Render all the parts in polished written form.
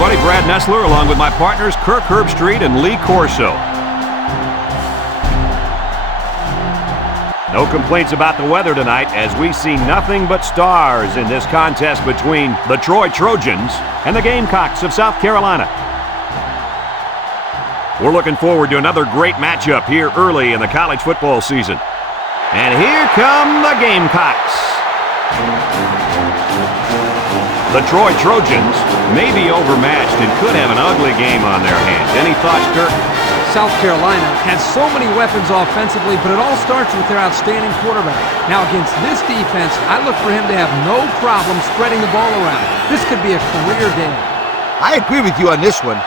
everybody. Brad Nessler along with my partners Kirk Herbstreit and Lee Corso. No complaints about the weather tonight as we see nothing but stars in this contest between the Troy Trojans and the Gamecocks of South Carolina. We're looking forward to another great matchup here early in the college football season. And here come the Gamecocks. The Troy Trojans may be overmatched and could have an ugly game on their hands. Any thoughts, Kirk? South Carolina has so many weapons offensively, but it all starts with their outstanding quarterback. Now, against this defense, I look for him to have no problem spreading the ball around. This could be a career day. I agree with you on this one.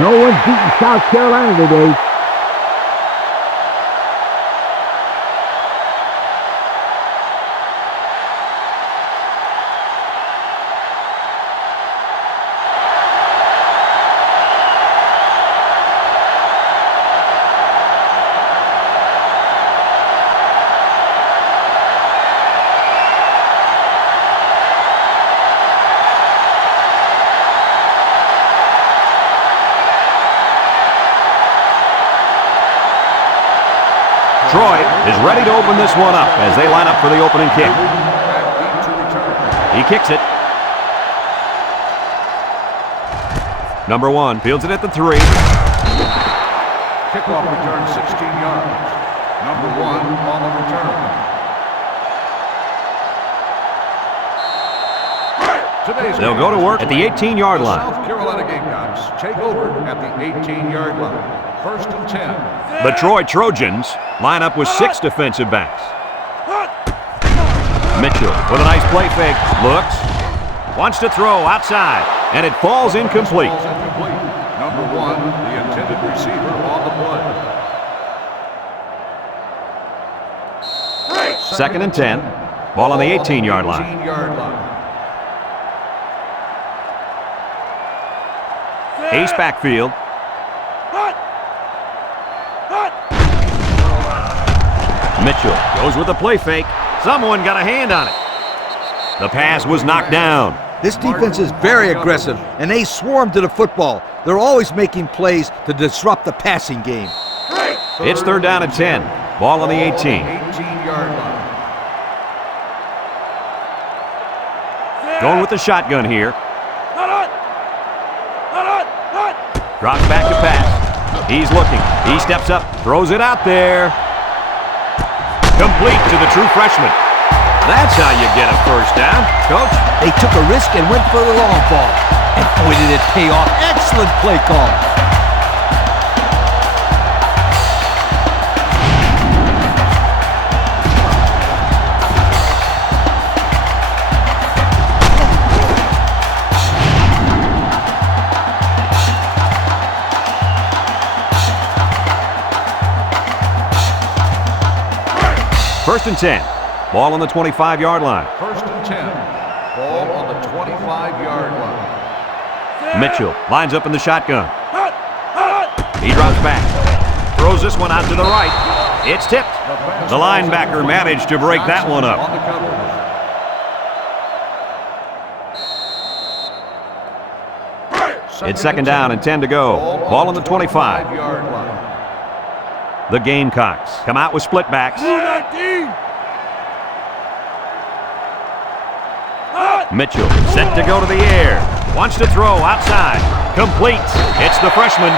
No one's beaten South Carolina today. Troy is ready to open this one up as they line up for the opening kick. He kicks it. Number 1 fields it at the 3. Kickoff return 16 yards. Number 1 on the return. They'll go to work at the 18-yard line. South Carolina Gamecocks take over at the 18-yard line. 1st and 10. The Troy Trojans line up with 6 defensive backs. Mitchell with a nice play fake. Looks. Wants to throw outside. And it falls incomplete. Number 1, the intended receiver on the play. 2nd and 10. Ball on the 18-yard line. Ace backfield. Mitchell goes with a play fake. Someone got a hand on it. The pass was knocked down. This defense is very aggressive, and they swarm to the football. They're always making plays to disrupt the passing game. It's 3rd down and 10. Ball on the 18. 18-yard line. Going with the shotgun here. Drops back to pass. He's looking. He steps up, throws it out there. Complete to the true freshman. That's how you get a first down, Coach. They took a risk and went for the long ball. And boy, did it pay off. Excellent play call. First and 10. Ball on the 25-yard line. 1st and 10. Ball on the 25-yard line. Mitchell lines up in the shotgun. He drops back. Throws this one out to the right. It's tipped. The linebacker managed to break that one up. It's 2nd down and 10 to go. Ball on the 25. The Gamecocks come out with split backs. Mitchell set to go to the air. Wants to throw outside. Complete. It's the freshman.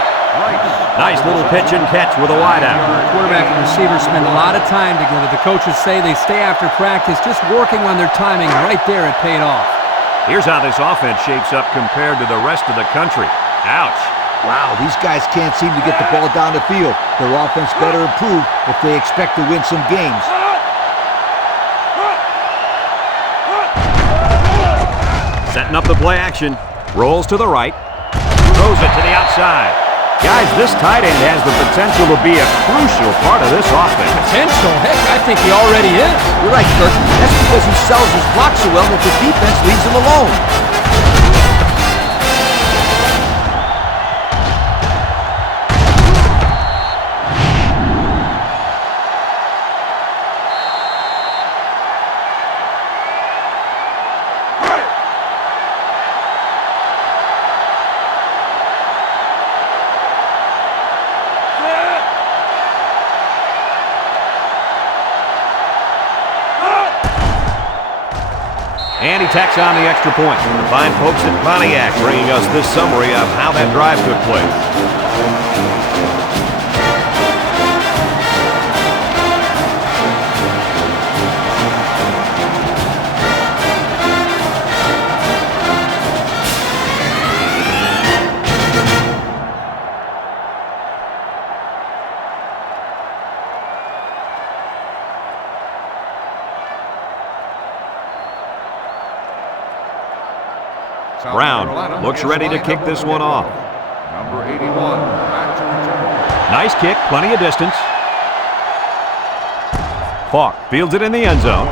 Nice little pitch and catch with a wideout. Quarterback and receiver spend a lot of time together. The coaches say they stay after practice, just working on their timing. Right there, it paid off. Here's how this offense shapes up compared to the rest of the country. Ouch. Wow, these guys can't seem to get the ball down the field. Their offense better improve if they expect to win some games. Setting up the play action. Rolls to the right. Throws it to the outside. Guys, this tight end has the potential to be a crucial part of this offense. Potential? Heck, I think he already is. You're right, Kirk. That's because he sells his block so well that the defense leaves him alone. And he tacks on the extra point. The fine folks at Pontiac bringing us this summary of how that drive took place. Brown looks ready to kick this one off. Number 81, back to return. Nice kick, plenty of distance. Falk fields it in the end zone.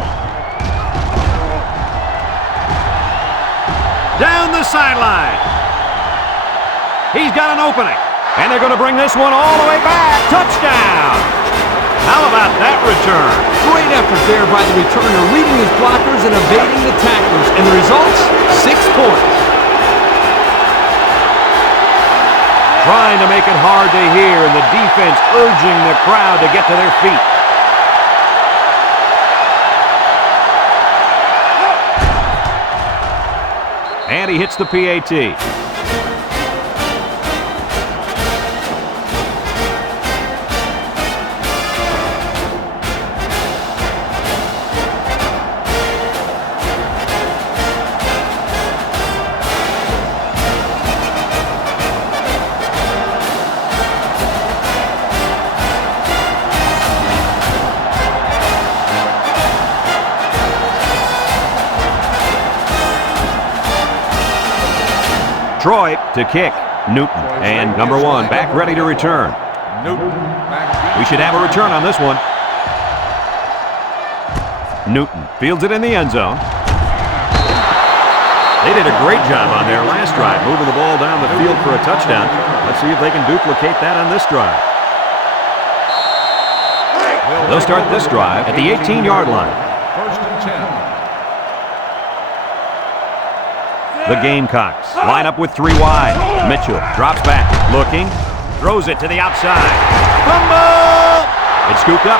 Down the sideline. He's got an opening. And they're going to bring this one all the way back. Touchdown! How about that return? Great effort there by the returner, reading his blockers and evading the tacklers. And the results? 6 points. Trying to make it hard to hear, and the defense urging the crowd to get to their feet. And he hits the PAT. Troy to kick. Newton. And number 1 back ready to return. Newton back. We should have a return on this one. Newton fields it in the end zone. They did a great job on their last drive, moving the ball down the field for a touchdown. Let's see if they can duplicate that on this drive. They'll start this drive at the 18-yard line. First and 10. The Gamecocks line up with 3 wide. Mitchell drops back, looking, throws it to the outside. Fumble! It's scooped up.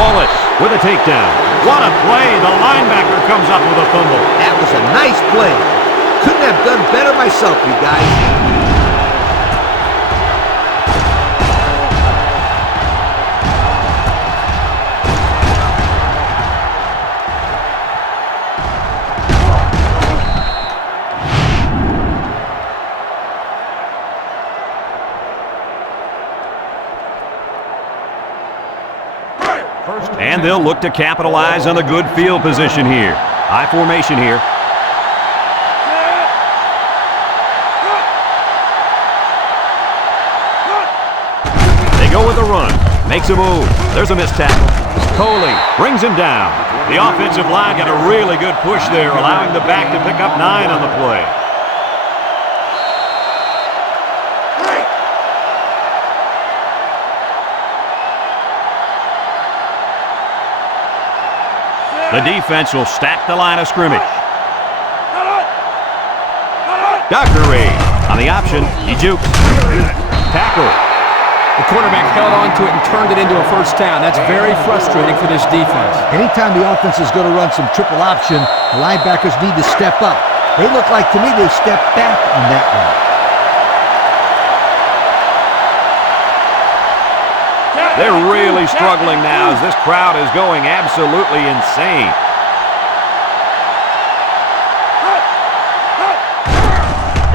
Wallace with a takedown. What a play! The linebacker comes up with a fumble. That was a nice play. Couldn't have done better myself, you guys. And they'll look to capitalize on the good field position here. High formation here. They go with a run. Makes a move. There's a missed tackle. Coley brings him down. The offensive line got a really good push there, allowing the back to pick up 9 on the play. The defense will stack the line of scrimmage. Dr. Reed on the option. He jukes. Tackle. The quarterback held on to it and turned it into a first down. That's very frustrating for this defense. Anytime the offense is going to run some triple option, the linebackers need to step up. They look like, to me, they stepped back on that one. They're really struggling now as this crowd is going absolutely insane.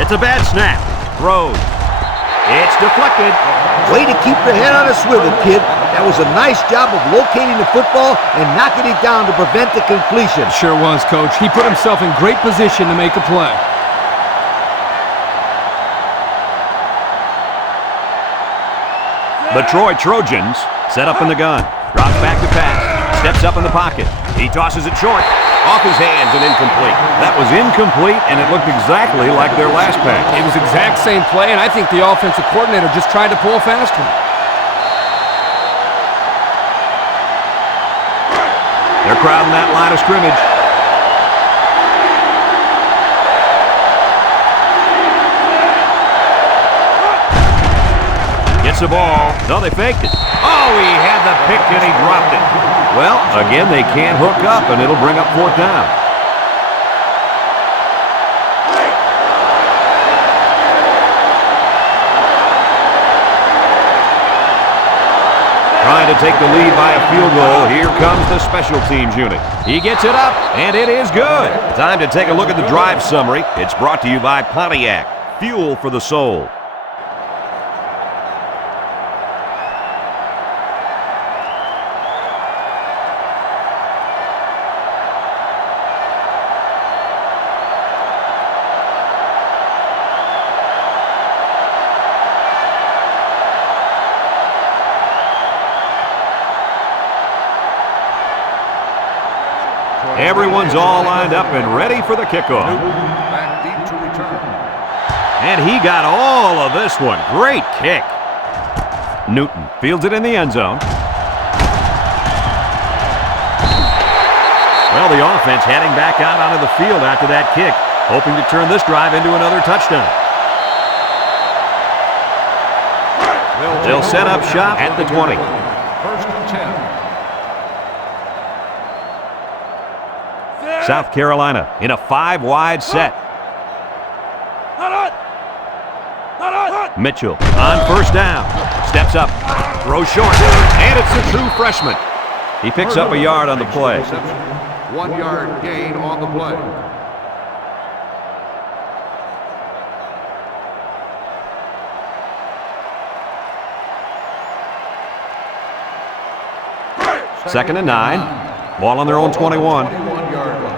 It's a bad snap. Throws. It's deflected. Way to keep your head on a swivel, kid. That was a nice job of locating the football and knocking it down to prevent the completion. Sure was, Coach. He put himself in great position to make a play. The Troy Trojans set up in the gun. Drops back to pass. Steps up in the pocket. He tosses it short. Off his hands and incomplete. That was incomplete, and it looked exactly like their last pass. It was the exact same play, and I think the offensive coordinator just tried to pull a fast one. They're crowding that line of scrimmage. gets the ball. No, they faked it. Oh, he had the pick and he dropped it. Well, again, they can't hook up, and it'll bring up 4th down. Trying to take the lead by a field goal. Here comes the special teams unit. He gets it up, and it is good. Time to take a look at the drive summary. It's brought to you by Pontiac. Fuel for the soul. Everyone's all lined up and ready for the kickoff. Back deep to return. And he got all of this one. Great kick. Newton fields it in the end zone. Well, the offense heading back out onto the field after that kick, hoping to turn this drive into another touchdown. They'll set up shop at the 20. 1st and 10. South Carolina in a 5-wide set. Mitchell on 1st down. Steps up, throws short, and it's the true freshman. He picks up a yard on the play. 1 yard gain on the play. Second and 9. Ball on their own 21. 21-yard line.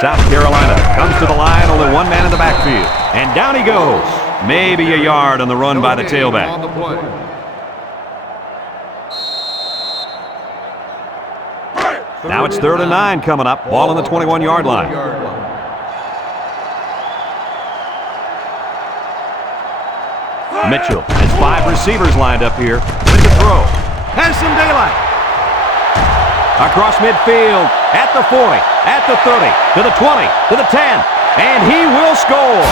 South Carolina comes to the line, only one man in the backfield. And down he goes. Maybe a yard on the run by the tailback. On the play. Now it's 3rd and 9 coming up. Ball on the 21-yard line. Mitchell has 5 receivers lined up here with the throw. Has some daylight. Across midfield, at the 40, at the 30, to the 20, to the 10, and he will score.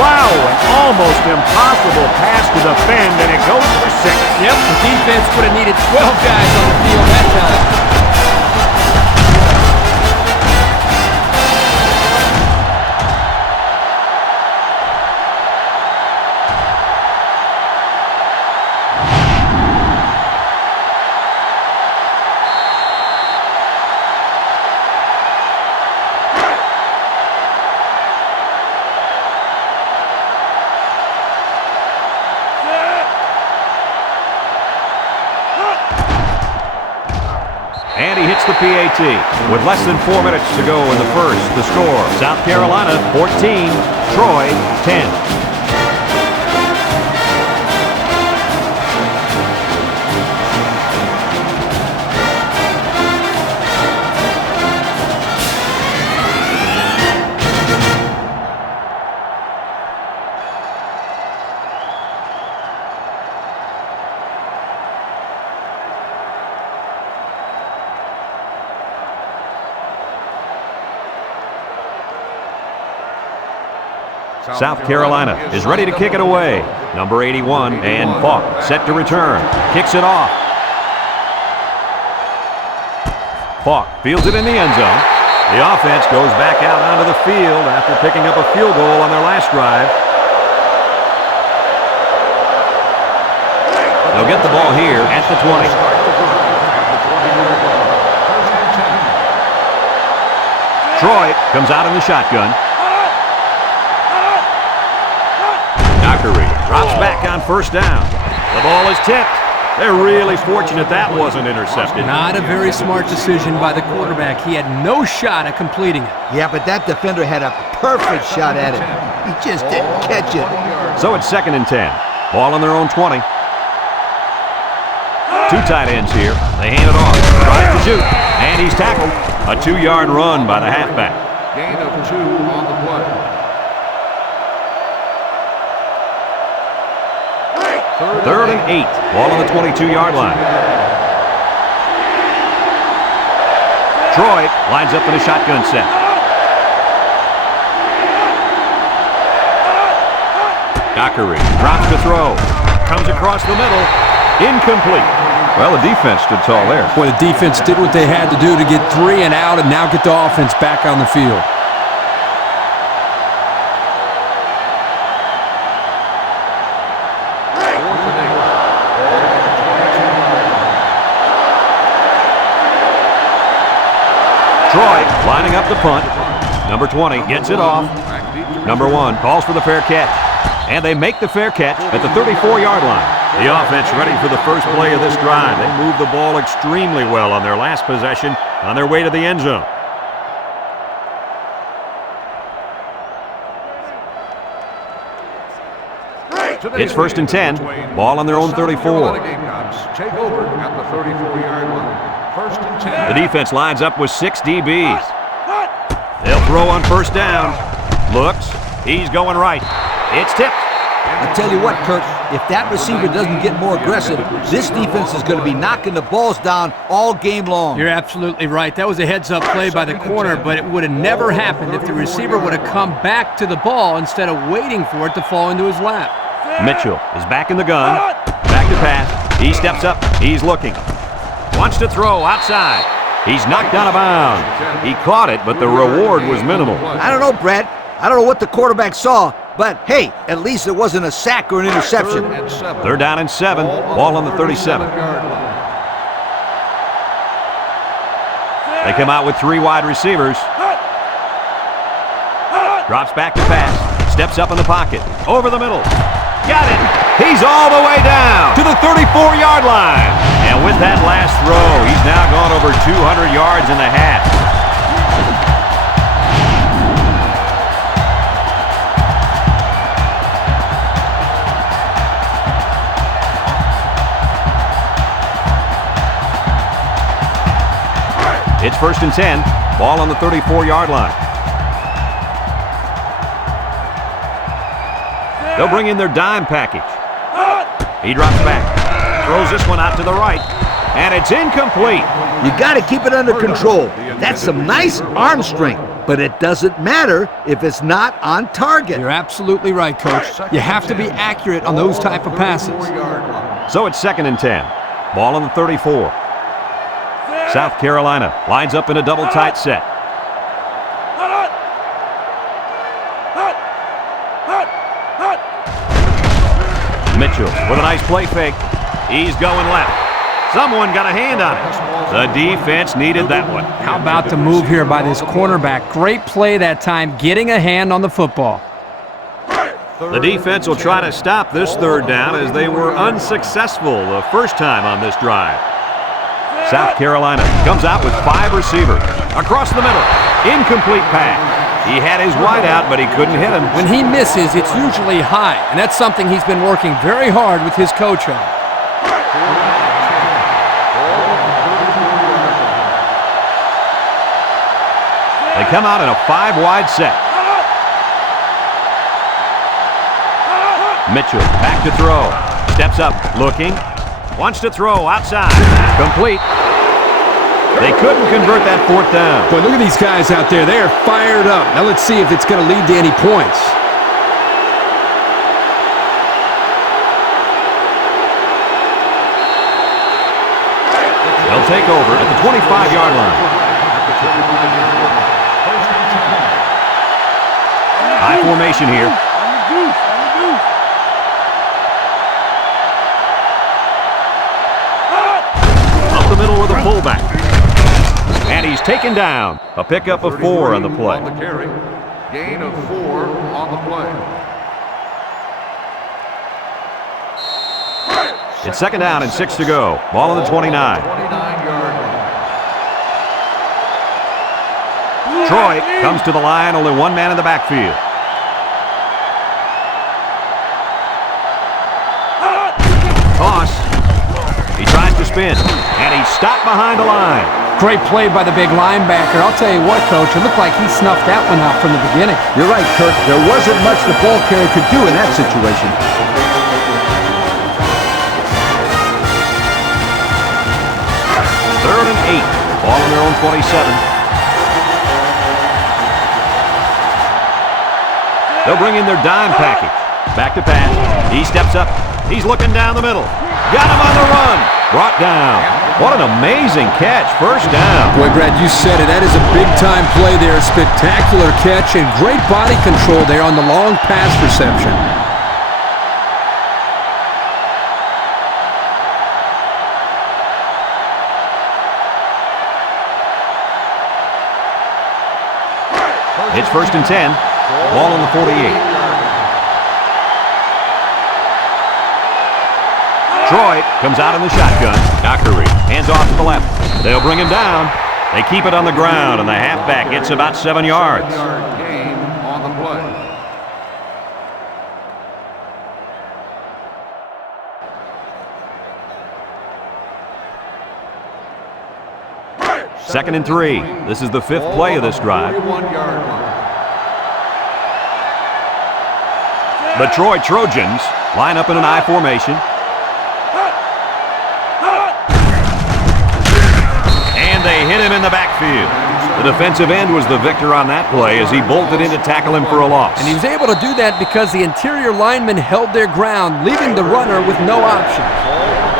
Wow, an almost impossible pass to defend, and it goes for 6. Yep, the defense would have needed 12 guys on the field that time. And he hits the PAT. With less than 4 minutes to go in the first, the score, South Carolina 14, Troy 10. South Carolina is ready to kick it away. Number 81, and Falk set to return. Kicks it off. Falk fields it in the end zone. The offense goes back out onto the field after picking up a field goal on their last drive. They'll get the ball here at the 20. Troy comes out in the shotgun. Drops back on 1st down. The ball is tipped. They're really fortunate that wasn't intercepted. Not a very smart decision by the quarterback. He had no shot at completing it. Yeah, but that defender had a perfect shot at it. He just didn't catch it. So it's 2nd and 10. Ball on their own 20. 2 tight ends here. They hand it off. Tries to shoot. And he's tackled. A 2-yard run by the halfback. Gain of 2 on the play. 3rd and 8. Ball on the 22-yard line. Troy lines up in a shotgun set. Dockery drops to throw. Comes across the middle. Incomplete. Well, the defense stood tall there. Boy, the defense did what they had to do to get 3 and out and now get the offense back on the field. Troy lining up the punt. Number 20 gets it off. Number 1 calls for the fair catch. And they make the fair catch at the 34-yard line. The offense ready for the first play of this drive. They moved the ball extremely well on their last possession on their way to the end zone. It's 1st and 10. Ball on their own 34. Take over at the 34-yard line. 1st and 10. The defense lines up with 6 DBs. They'll throw on 1st down. Looks. He's going right. It's tipped. I tell you what, Kirk, if that receiver doesn't get more aggressive, this defense is going to be knocking the balls down all game long. You're absolutely right. That was a heads-up play by the corner, but it would have never happened if the receiver would have come back to the ball instead of waiting for it to fall into his lap. Mitchell is back in the gun. Back to pass. He steps up. He's looking. Wants to throw outside. He's knocked out of bounds. He caught it, but the reward was minimal. I don't know, Brad. I don't know what the quarterback saw, but hey, at least it wasn't a sack or an interception. 3rd down and 7. Ball on the 37. They come out with 3 wide receivers. Drops back to pass. Steps up in the pocket. Over the middle. Got it. He's all the way down to the 34-yard line. And with that last throw, he's now gone over 200 yards and a half. It's 1st and 10. Ball on the 34-yard line. They'll bring in their dime package. He drops back. Throws this one out to the right. And it's incomplete. You got to keep it under control. That's some nice arm strength, but it doesn't matter if it's not on target. You're absolutely right, Coach. You have to be accurate on those type of passes. So it's 2nd and 10. Ball on the 34. South Carolina lines up in a double tight set. Mitchell with a nice play fake. He's going left. Someone got a hand on it. The defense needed that one. How about the move here by this cornerback? Great play that time, getting a hand on the football. The defense will try to stop this 3rd down as they were unsuccessful the first time on this drive. South Carolina comes out with 5 receivers. Across the middle. Incomplete pass. He had his wide out, but he couldn't hit him. When he misses, it's usually high, and that's something he's been working very hard with his coach on. They come out in a 5-wide set. Mitchell back to throw. Steps up, looking. Wants to throw outside. Complete. They couldn't convert that 4th down. Boy, look at these guys out there. They are fired up. Now let's see if it's going to lead to any points. They'll take over at the 25-yard line. High formation here. Up the middle with a fullback. And he's taken down. A pickup of 4 on the play. On the carry. Gain of 4 on the play. It's 2nd down and 6 to go. Ball on the 29. 29-yard line. Troy comes to the line. Only 1 man in the backfield. Toss. He tries to spin. And he's stopped behind the line. Great play by the big linebacker. I'll tell you what, Coach, it looked like he snuffed that one out from the beginning. You're right, Kirk. There wasn't much the ball carrier could do in that situation. 3rd and 8. Ball on their own 27. They'll bring in their dime package. Back to pass. He steps up. He's looking down the middle. Got him on the run. Brought down. What an amazing catch. First down. Boy, Brad, you said it. That is a big-time play there. Spectacular catch and great body control there on the long pass reception. It's 1st and 10. Ball on the 48. Troy comes out in the shotgun. Dockery hands off to the left. They'll bring him down. They keep it on the ground, and the halfback gets about 7 yards. 7-yard gain on the play. Second and 3. This is the 5th play of this drive. 41-yard line. The Troy Trojans line up in an I formation. And they hit him in the backfield. The defensive end was the victor on that play as he bolted in to tackle him for a loss. And he was able to do that because the interior linemen held their ground, leaving the runner with no options.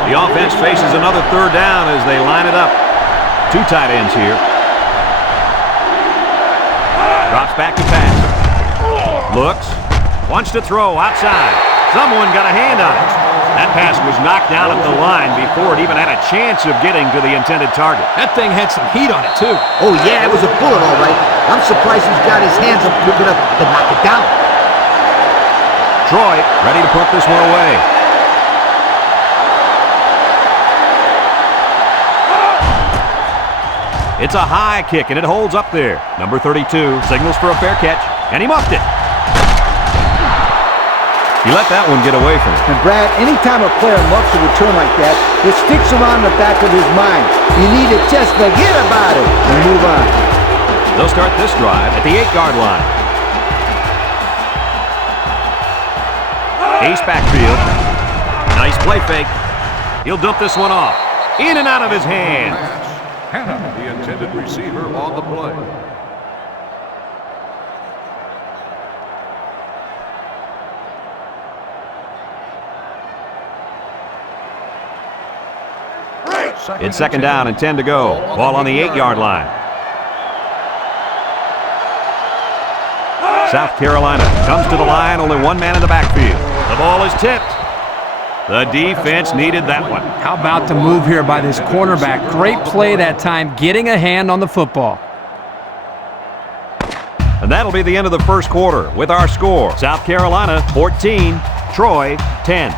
The offense faces another 3rd down as they line it up. 2 tight ends here. Drops back to pass. Looks. Wants to throw outside. Someone got a hand on it. That pass was knocked down at the line before it even had a chance of getting to the intended target. That thing had some heat on it, too. Oh, yeah, it was a bullet, all right. I'm surprised he's got his hands up quick enough to knock it down. Troy ready to put this one away. It's a high kick, and it holds up there. Number 32 signals for a fair catch, and he muffed it. He let that one get away from him. And Brad, anytime a player muffs a return like that, it sticks around the back of his mind. You need to just forget about it and move on. They'll start this drive at the 8-yard line. Ace backfield. Nice play fake. He'll dump this one off. In and out of his hands. Hannah, the intended receiver on the play. It's 2nd down and 10 to go. Ball on the 8-yard line. South Carolina comes to the line, only 1 man in the backfield. The ball is tipped. The defense needed that one. How about the move here by this cornerback? Great play that time, getting a hand on the football. And that'll be the end of the first quarter with our score. South Carolina 14, Troy 10.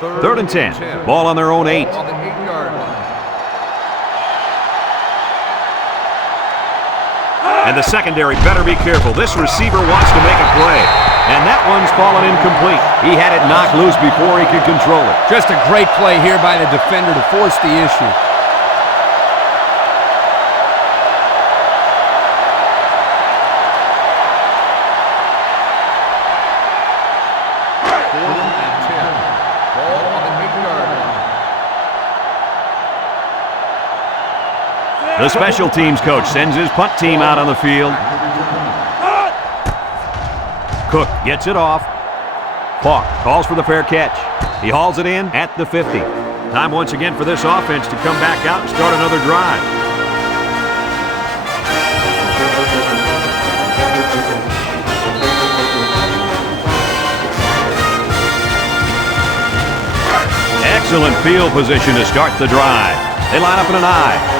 Third and 10. Ball on their own 8. On the 8-yard line. And the secondary better be careful. This receiver wants to make a play. And that one's fallen incomplete. He had it knocked loose before he could control it. Just a great play here by the defender to force the issue. The special teams coach sends his punt team out on the field. Cook gets it off. Falk calls for the fair catch. He hauls it in at the 50. Time once again for this offense to come back out and start another drive. Excellent field position to start the drive. They line up in an I.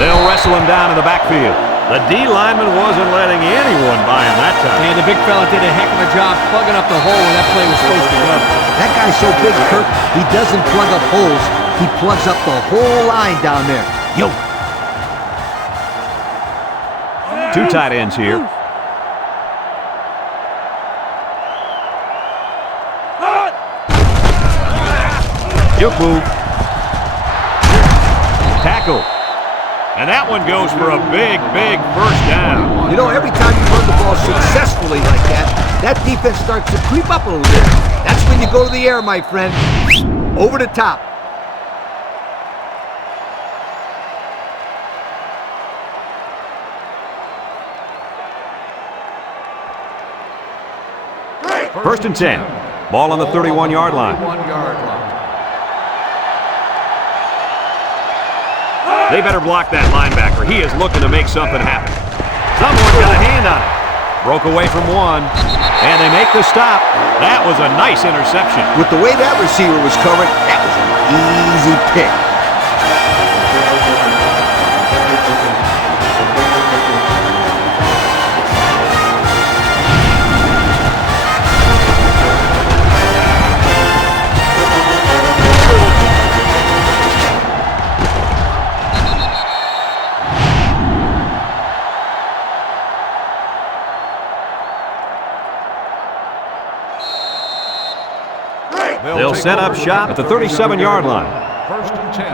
They'll wrestle him down in the backfield. The D lineman wasn't letting anyone by him that time. And the big fella did a heck of a job plugging up the hole where that play was supposed to go. That guy's so big, Kirk, he doesn't plug up holes. He plugs up the whole line down there. Yo. 2 tight ends here. Yupu. Tackle. And that one goes for a big, big first down. You know, every time you run the ball successfully like that, that defense starts to creep up a little bit. That's when you go to the air, my friend. Over the top. First and 10. Ball on the 31-yard line. They better block that linebacker. He is looking to make something happen. Someone got a hand on it. Broke away from one, and they make the stop. That was a nice interception. With the way that receiver was covered, that was an easy pick. They'll set up shop at the 37-yard line. First and 10.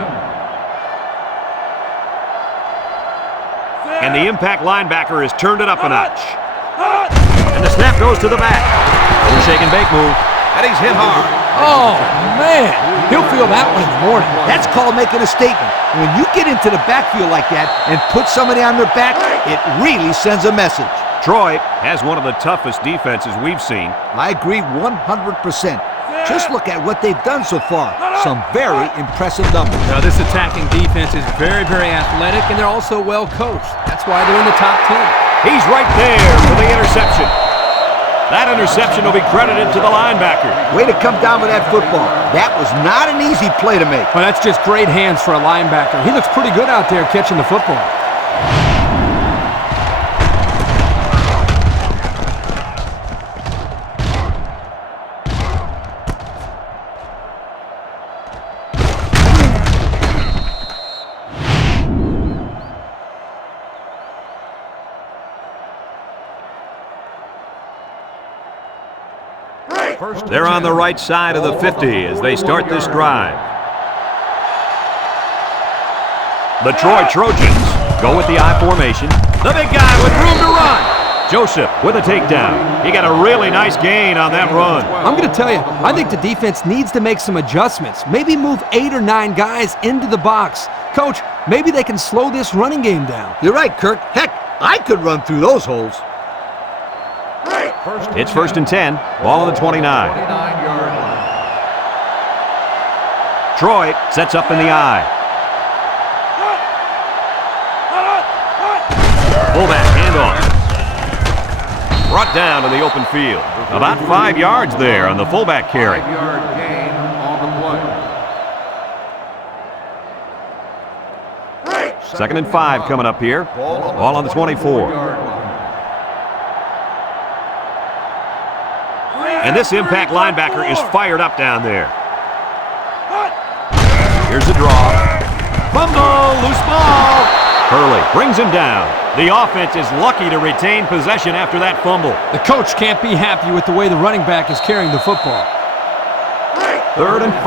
And the impact linebacker has turned it up a notch. And the snap goes to the back. Shake and bake move. And he's hit hard. Oh, man. He'll feel that one in the morning. That's called making a statement. When you get into the backfield like that and put somebody on their back, it really sends a message. Troy has one of the toughest defenses we've seen. I agree 100%. Just look at what they've done so far. Some very impressive numbers. Now, this attacking defense is very, very athletic, and they're also well coached. That's why they're in the top 10. He's right there for the interception. That interception will be credited to the linebacker. Way to come down with that football. That was not an easy play to make. Well, that's just great hands for a linebacker. He looks pretty good out there catching the football. They're on the right side of the 50 as they start this drive. The Troy Trojans go with the I formation. The big guy with room to run. Joseph with a takedown. He got a really nice gain on that run. I'm going to tell you, I think the defense needs to make some adjustments. Maybe move 8 or 9 guys into the box. Coach, maybe they can slow this running game down. You're right, Kirk. Heck, I could run through those holes. It's first and 10. Ball on the 29. 29-yard line. Troy sets up in the I. Fullback handoff. Brought down to the open field. About 5 yards there on the fullback carry. 5-yard gain on the play. Second and 5 coming up here. Ball on the 24. And this impact linebacker is fired up down there. Here's the draw. Fumble, loose ball. Hurley brings him down. The offense is lucky to retain possession after that fumble. The coach can't be happy with the way the running back is carrying the football. Third and 5.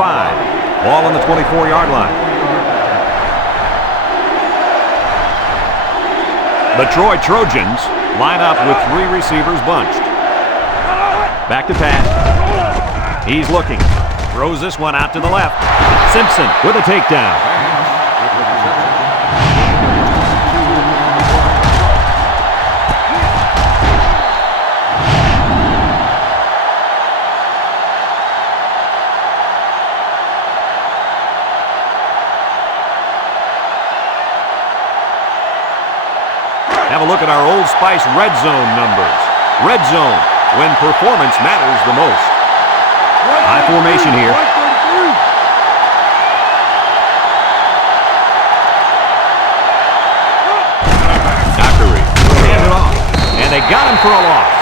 Ball on the 24-yard line. The Troy Trojans line up with 3 receivers bunched. Back to pass. He's looking. Throws this one out to the left. Simpson with a takedown. Have a look at our Old Spice Red Zone numbers. Red Zone, when performance matters the most. High formation here. Dockery hand it off, and they got him for a loss.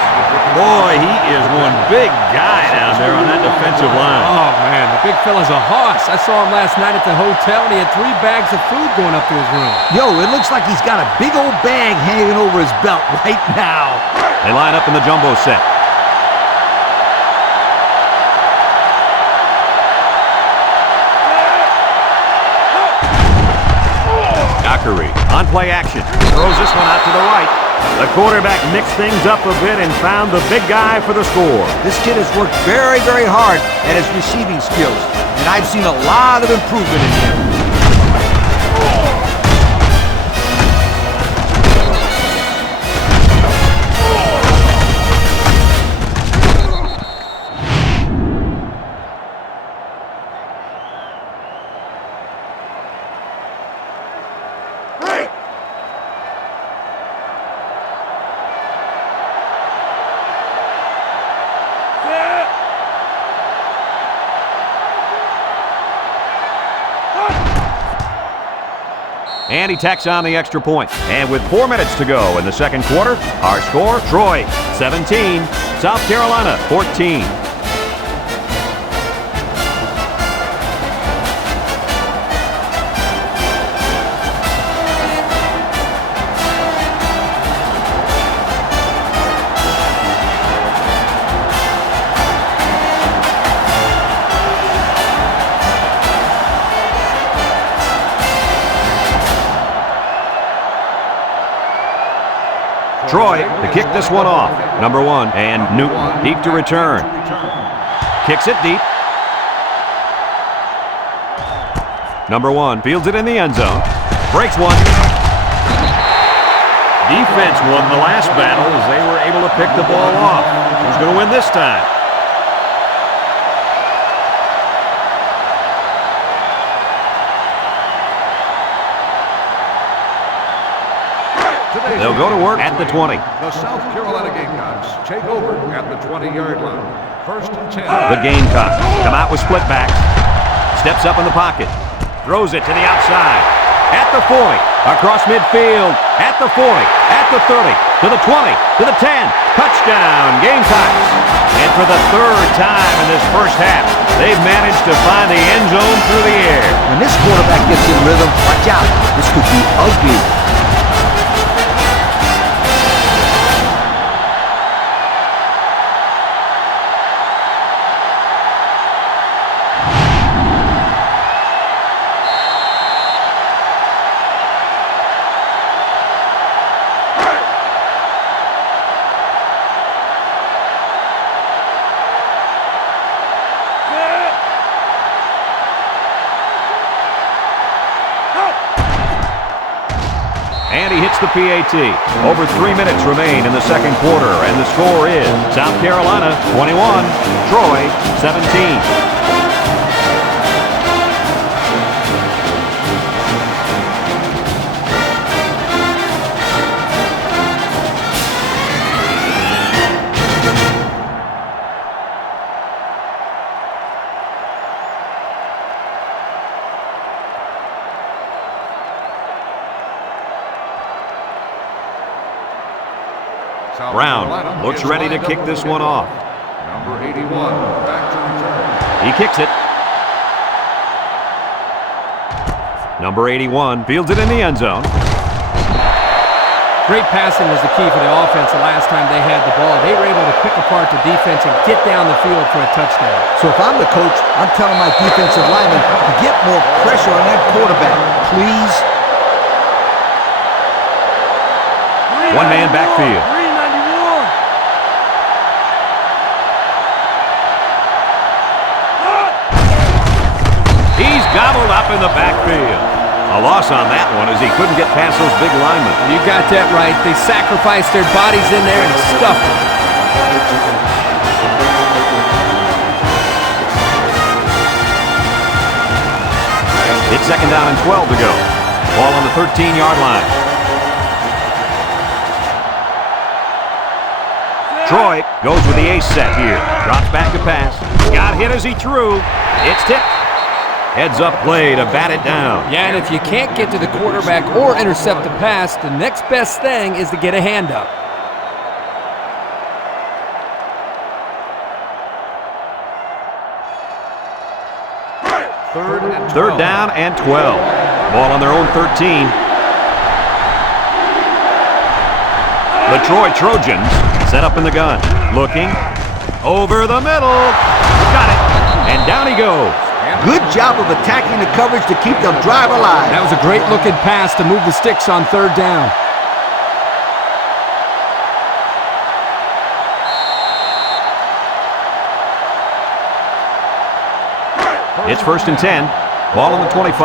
Boy, he is one big guy down there on that defensive line. Oh, man, the big fella's a hoss. I saw him last night at the hotel, and he had 3 bags of food going up to his room. Yo, it looks like he's got a big old bag hanging over his belt right now. They line up in the jumbo set. Dockery on play action. Throws this one out to the right. The quarterback mixed things up a bit and found the big guy for the score. This kid has worked very, very hard at his receiving skills, and I've seen a lot of improvement in him. And he tacks on the extra point. And with 4 minutes to go in the second quarter, our score, Troy 17, South Carolina 14. Troy to kick this one off. Number 1, and Newton deep to return. Kicks it deep. Number 1 fields it in the end zone. Breaks one. Defense won the last battle as they were able to pick the ball off. Who's going to win this time? They'll go to work at the 20. The South Carolina Gamecocks take over at the 20-yard line. First and 10. The Gamecocks come out with split backs. Steps up in the pocket. Throws it to the outside. At the 40. Across midfield. At the 40. At the 30. To the 20. To the 10. Touchdown, Gamecocks. And for the third time in this first half, they've managed to find the end zone through the air. When this quarterback gets in rhythm, watch out. This could be ugly. And he hits the PAT. Over 3 minutes remain in the second quarter, and the score is South Carolina 21, Troy 17. Brown looks ready to kick this one off. Number 81, back to return. He kicks it. Number 81 fields it in the end zone. Great passing was the key for the offense the last time they had the ball. They were able to pick apart the defense and get down the field for a touchdown. So if I'm the coach, I'm telling my defensive linemen to get more pressure on that quarterback, please. One-man backfield. He's gobbled up in the backfield. A loss on that one as he couldn't get past those big linemen. You got that right. They sacrificed their bodies in there and stuffed it. It's second down and 12 to go. Ball on the 13-yard line. Troy goes with the ace set here. Drops back to pass. Got hit as he threw. It's tipped. Heads up play to bat it down. Yeah, and if you can't get to the quarterback or intercept the pass, the next best thing is to get a hand up. Third down and 12. Ball on their own 13. The Troy Trojans set up in the gun. Looking. Over the middle. Got it. And down he goes. Good job of attacking the coverage to keep the drive alive. That was a great looking pass to move the sticks on third down. It's first and 10. Ball on the 25.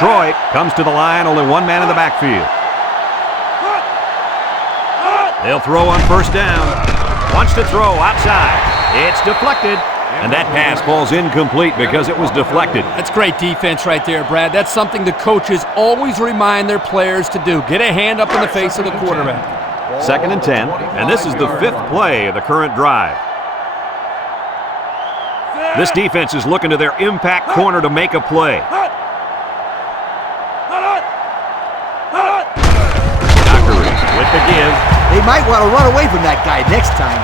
Troy comes to the line, only one man in the backfield. They'll throw on first down. Wants to throw outside. It's deflected. And that pass falls incomplete because it was deflected. That's great defense right there, Brad. That's something the coaches always remind their players to do. Get a hand up in the face of the quarterback. Second and 10, and this is the fifth play of the current drive. This defense is looking to their impact corner to make a play. Dockery with the give. They might want to run away from that guy next time.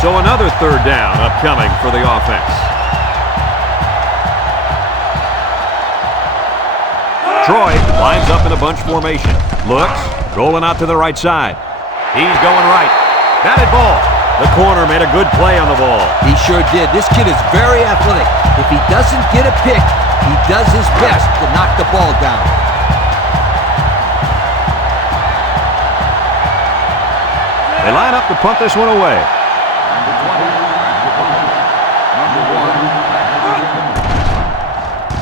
So another third down upcoming for the offense. Troy lines up in a bunch formation. Looks, rolling out to the right side. He's going right. Batted ball. The corner made a good play on the ball. He sure did. This kid is very athletic. If he doesn't get a pick, he does his best to knock the ball down. They line up to punt this one away.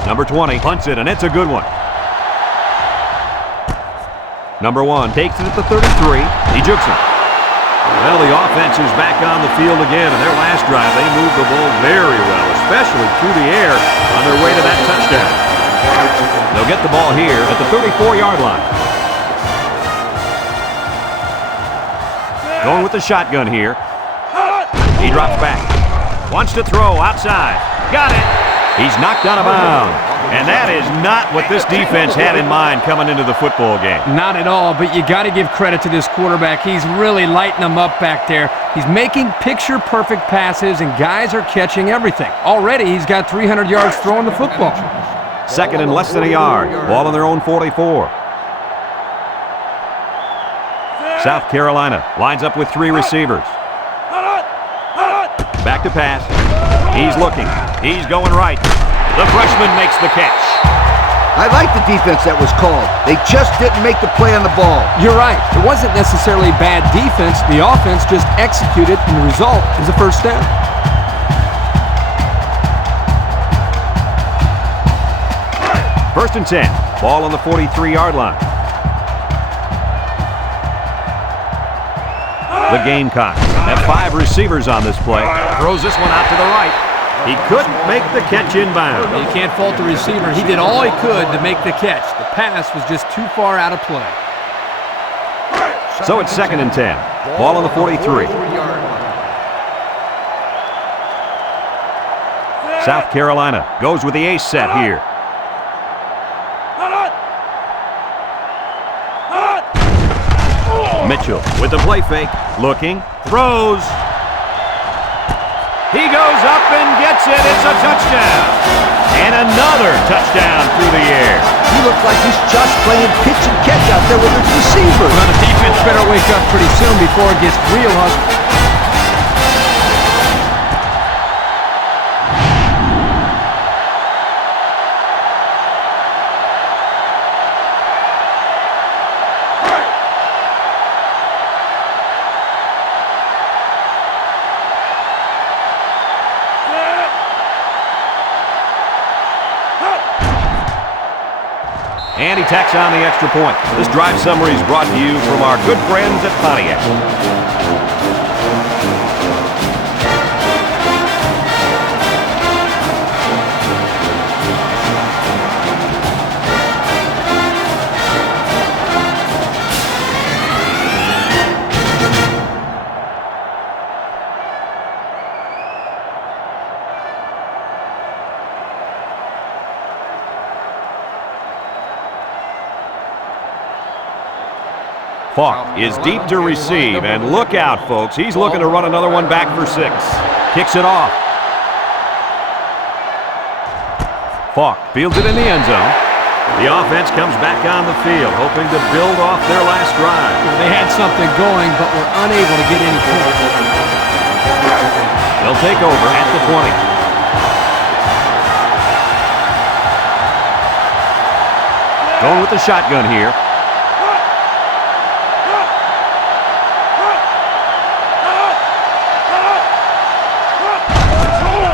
Number 20 punts it, and it's a good one. Number 1 takes it at the 33. He jukes him. Well, the offense is back on the field again. In their last drive, they moved the ball very well, especially through the air on their way to that touchdown. They'll get the ball here at the 34-yard line. Going with the shotgun here. He drops back. Wants to throw outside. Got it. He's knocked out of bounds. And that is not what this defense had in mind coming into the football game. Not at all, but you got to give credit to this quarterback. He's really lighting them up back there. He's making picture-perfect passes, and guys are catching everything. Already, he's got 300 yards throwing the football. Second and less than a yard. Ball on their own 44. South Carolina lines up with 3 receivers. Back to pass. He's looking. He's going right. The freshman makes the catch. I like the defense that was called. They just didn't make the play on the ball. You're right. It wasn't necessarily bad defense. The offense just executed, and the result is a first down. First and 10. Ball on the 43-yard line. The Gamecocks have 5 receivers on this play. Throws this one out to the right. He couldn't make the catch inbound. You can't fault the receiver. He did all he could to make the catch. The pass was just too far out of play. So it's second and 10. Ball on the 43. South Carolina goes with the ace set here. Mitchell with the play fake. Looking. Throws. He goes up and gets it. It's a touchdown. And another touchdown through the air. He looked like he's just playing pitch and catch out there with his receiver. Well, the defense better wake up pretty soon before it gets real ugly. And he tacks on the extra point. This drive summary is brought to you from our good friends at Pontiac. Falk is deep to receive, and look out, folks. He's looking to run another one back for 6. Kicks it off. Falk fields it in the end zone. The offense comes back on the field, hoping to build off their last drive. They had something going, but were unable to get any points. They'll take over at the 20. Going with the shotgun here.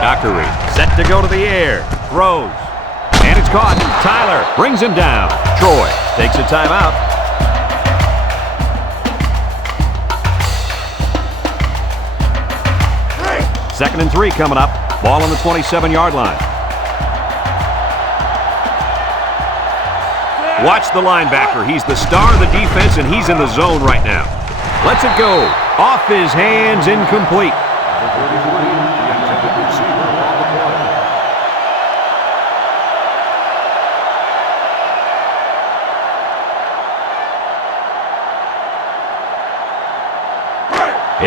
Dockery set to go to the air. Throws. And it's caught. Tyler brings him down. Troy takes a timeout. Second and 3 coming up. Ball on the 27-yard line. Watch the linebacker. He's the star of the defense, and he's in the zone right now. Lets it go. Off his hands, incomplete. Number 33, the intended receiver on the play.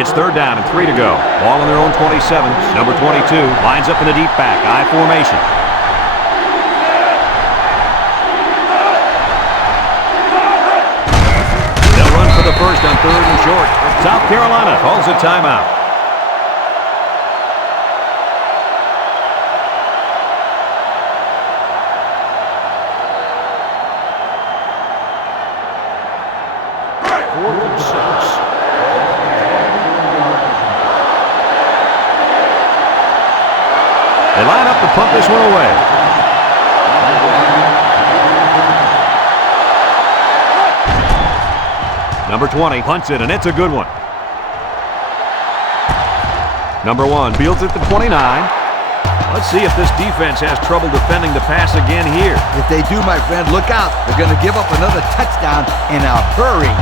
It's third down and 3 to go. Ball on their own 27. Number 22 lines up in the deep back, I formation. They'll run for the first on 3rd and short. South Carolina calls a timeout. They line up to punt this one away. Number 20 punts it, and it's a good one. Number 1 fields it to 29. Let's see if this defense has trouble defending the pass again here. If they do, my friend, look out. They're going to give up another touchdown in a hurry.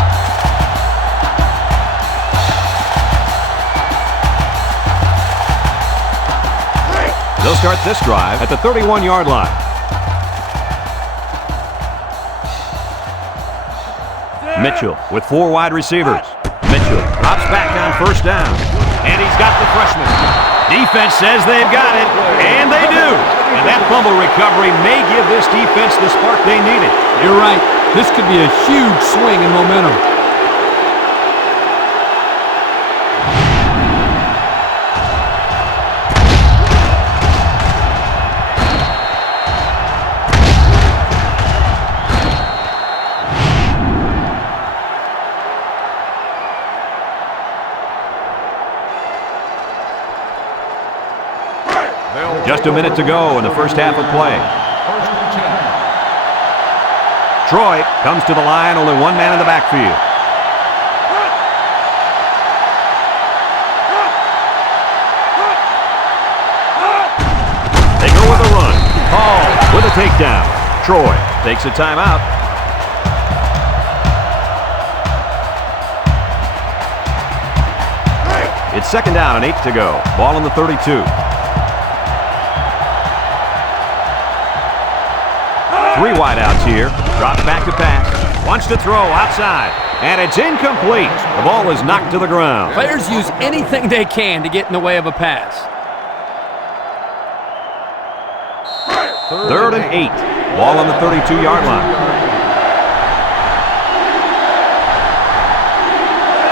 They'll start this drive at the 31-yard line. Mitchell with 4 wide receivers. Mitchell drops back on first down. And he's got the freshman. Defense says they've got it, and they do. And that fumble recovery may give this defense the spark they needed. You're right. This could be a huge swing in momentum. Just a minute to go in the first half of play. First and 10. Troy comes to the line, only one man in the backfield. They go with a run. Hall with a takedown. Troy takes a timeout. It's second down and 8 to go. Ball on the 32. 3 wideouts here. Drops back to pass. Wants to throw outside. And it's incomplete. The ball is knocked to the ground. Players use anything they can to get in the way of a pass. Third and 8. Ball on the 32-yard line.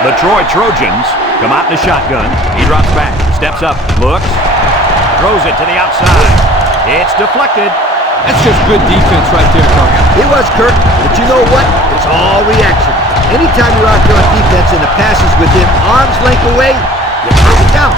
The Troy Trojans come out in the shotgun. He drops back, steps up, looks, throws it to the outside. It's deflected. That's just good defense right there, Kirk. It was, Kirk, but you know what? It's all reaction. Anytime you're out there on defense and the pass is within arm's length away, you knock it down.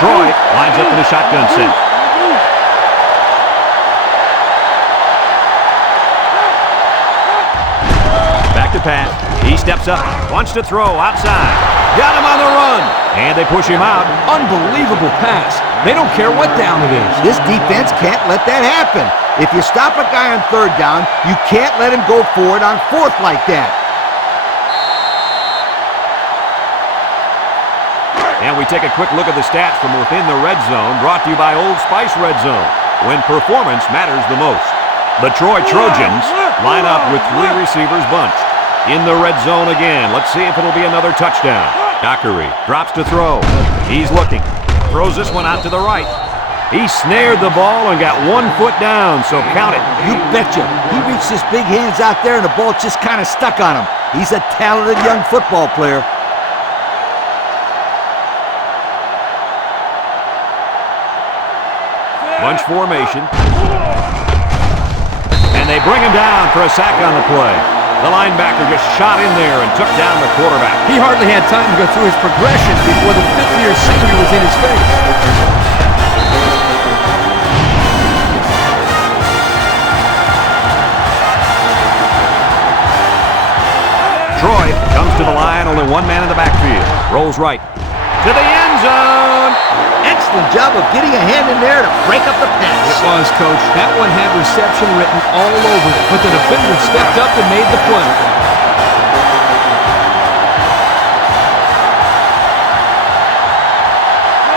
Troy lines up in the shotgun set. Back to pass. He steps up, wants to throw outside. Got him on the run, and they push him out. Unbelievable pass. They don't care what down it is. This defense can't let that happen. If you stop a guy on third down, you can't let him go forward on fourth like that. And we take a quick look at the stats from within the red zone, brought to you by Old Spice Red Zone, when performance matters the most. The Troy Trojans line up with 3 receivers bunched. In the red zone again. Let's see if it'll be another touchdown. Dockery drops to throw. He's looking. Throws this one out to the right. He snared the ball and got 1 foot down, so count it. You betcha. He reached his big hands out there and the ball just kind of stuck on him. He's a talented young football player. Bunch formation. And they bring him down for a sack on the play. The linebacker just shot in there and took down the quarterback. He hardly had time to go through his progressions before the 5th-year senior was in his face. Troy comes to the line, only one man in the backfield. Rolls right to the end zone. Excellent job of getting a hand in there to break up the pass. It was, Coach. That one had reception written all over it, but the defender stepped up and made the play.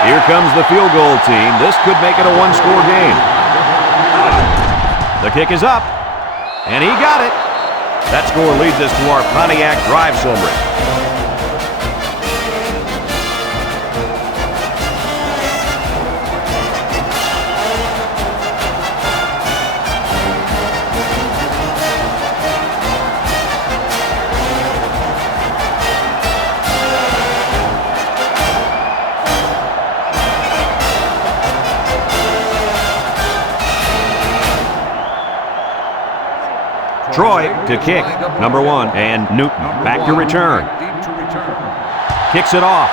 Here comes the field goal team. This could make it a one-score game. The kick is up, and he got it. That score leads us to our Pontiac drive summary. Troy to kick, number 1, and Newton back to return. Kicks it off.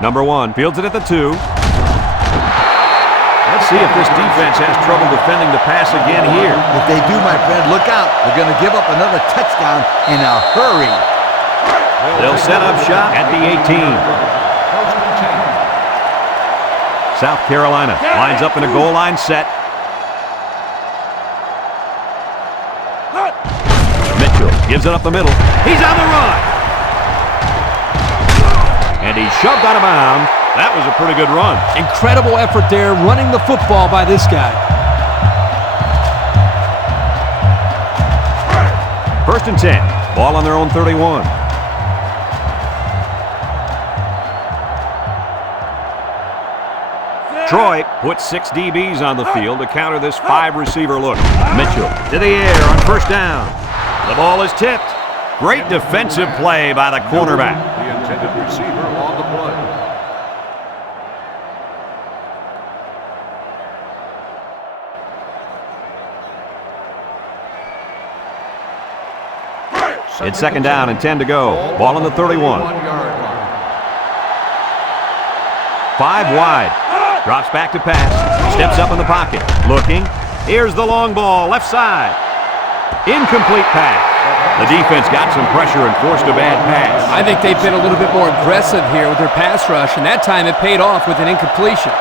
Number 1 fields it at the 2. Let's see if this defense has trouble defending the pass again here. If they do, my friend, look out. They're going to give up another touchdown in a hurry. They'll set up shop at the 18. South Carolina lines up in a goal line set. Gives it up the middle. He's on the run. And he's shoved out of bounds. That was a pretty good run. Incredible effort there running the football by this guy. First and 10. Ball on their own 31. Troy puts 6 DBs on the field to counter this 5-receiver look. Mitchell to the air on first down. The ball is tipped. Great defensive play by the cornerback. The intended receiver on the play. It's second down and 10 to go. Ball on the 31. 5 wide. Drops back to pass. Steps up in the pocket. Looking. Here's the long ball, left side. Incomplete pass. The defense got some pressure and forced a bad pass. I think they've been a little bit more aggressive here with their pass rush, and that time it paid off with an incompletion.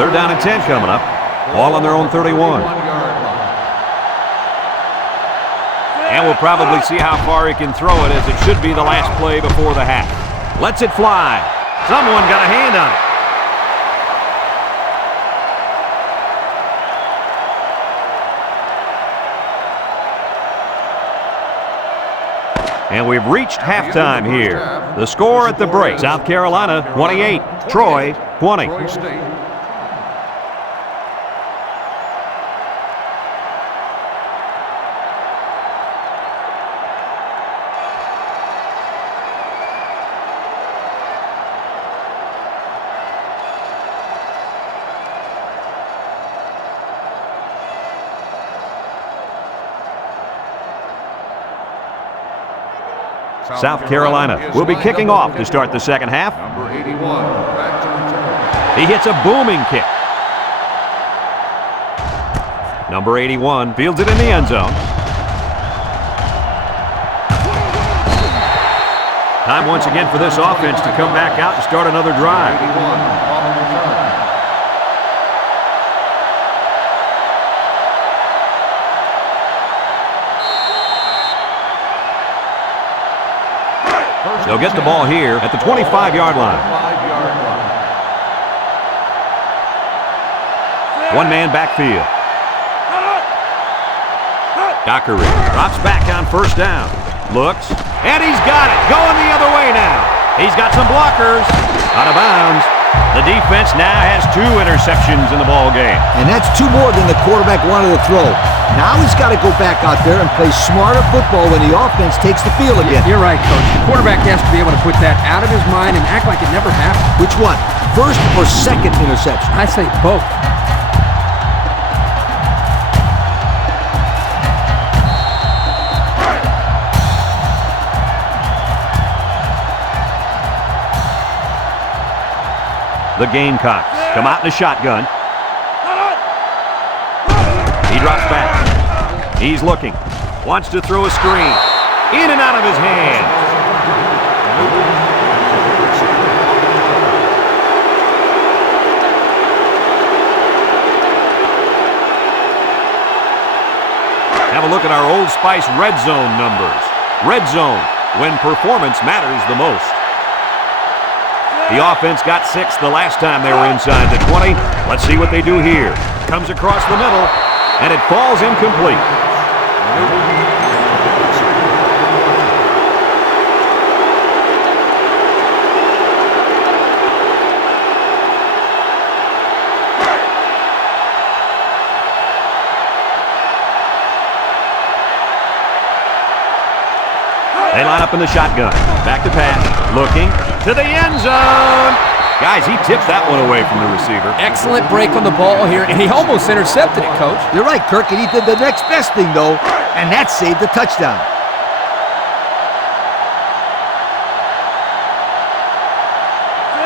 Third down and 10 coming up. Ball on their own 31. And we'll probably see how far he can throw it, as it should be the last play before the half. Lets it fly. Someone got a hand on it. And we've reached halftime here. The score at the break: South Carolina 28, Troy 20. South Carolina will be kicking off to start the second half. Number 81, back to return. He hits a booming kick. Number 81 fields it in the end zone. Time once again for this offense to come back out and start another drive. 81 on the return. They'll get the ball here at the 25-yard line. 5-yard line. One man backfield. Dockery drops back on first down. Looks, and he's got it. Going the other way now. He's got some blockers. Out of bounds. The defense now has 2 interceptions in the ball game. And that's 2 more than the quarterback wanted to throw. Now he's got to go back out there and play smarter football when the offense takes the field again. You're right, Coach. The quarterback has to be able to put that out of his mind and act like it never happened. Which one? First or second interception? I say both. The Gamecocks come out in the shotgun. He's looking. Wants to throw a screen. In and out of his hands. Have a look at our Old Spice red zone numbers. Red zone, when performance matters the most. The offense got 6 the last time they were inside the 20. Let's see what they do here. Comes across the middle, and it falls incomplete. They line up in the shotgun. Back to pass. Looking to the end zone. Guys, he tipped that one away from the receiver. Excellent break on the ball here, and he almost intercepted it, Coach. You're right, Kirk, and he did the next best thing, though, and that saved the touchdown.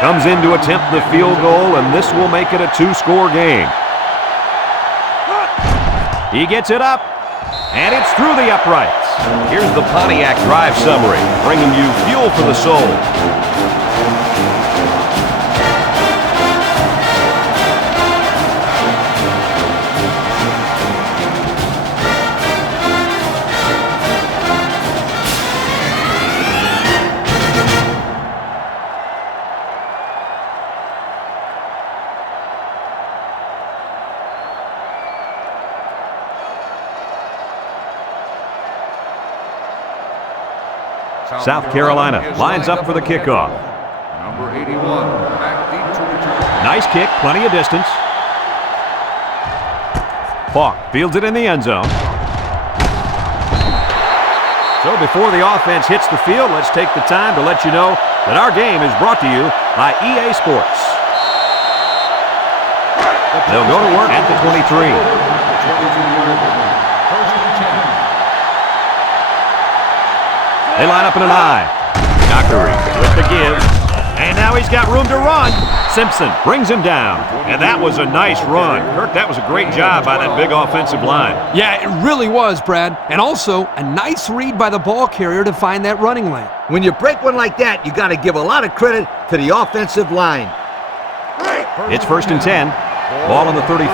Comes in to attempt the field goal, and this will make it a 2-score game. He gets it up, and it's through the uprights. Here's the Pontiac drive summary, bringing you fuel for the soul. South Carolina lines up for the kickoff. Number 81, back deep to return. Nice kick, plenty of distance. Falk fields it in the end zone. So before the offense hits the field, let's take the time to let you know that our game is brought to you by EA Sports. They'll go to work at the 23. They line up in an I. Dockery with the give. And now he's got room to run. Simpson brings him down. And that was a nice run. Kirk, that was a great job by that big offensive line. Yeah, it really was, Brad. And also, a nice read by the ball carrier to find that running lane. When you break one like that, you got to give a lot of credit to the offensive line. It's 1st and 10. Ball on the 35.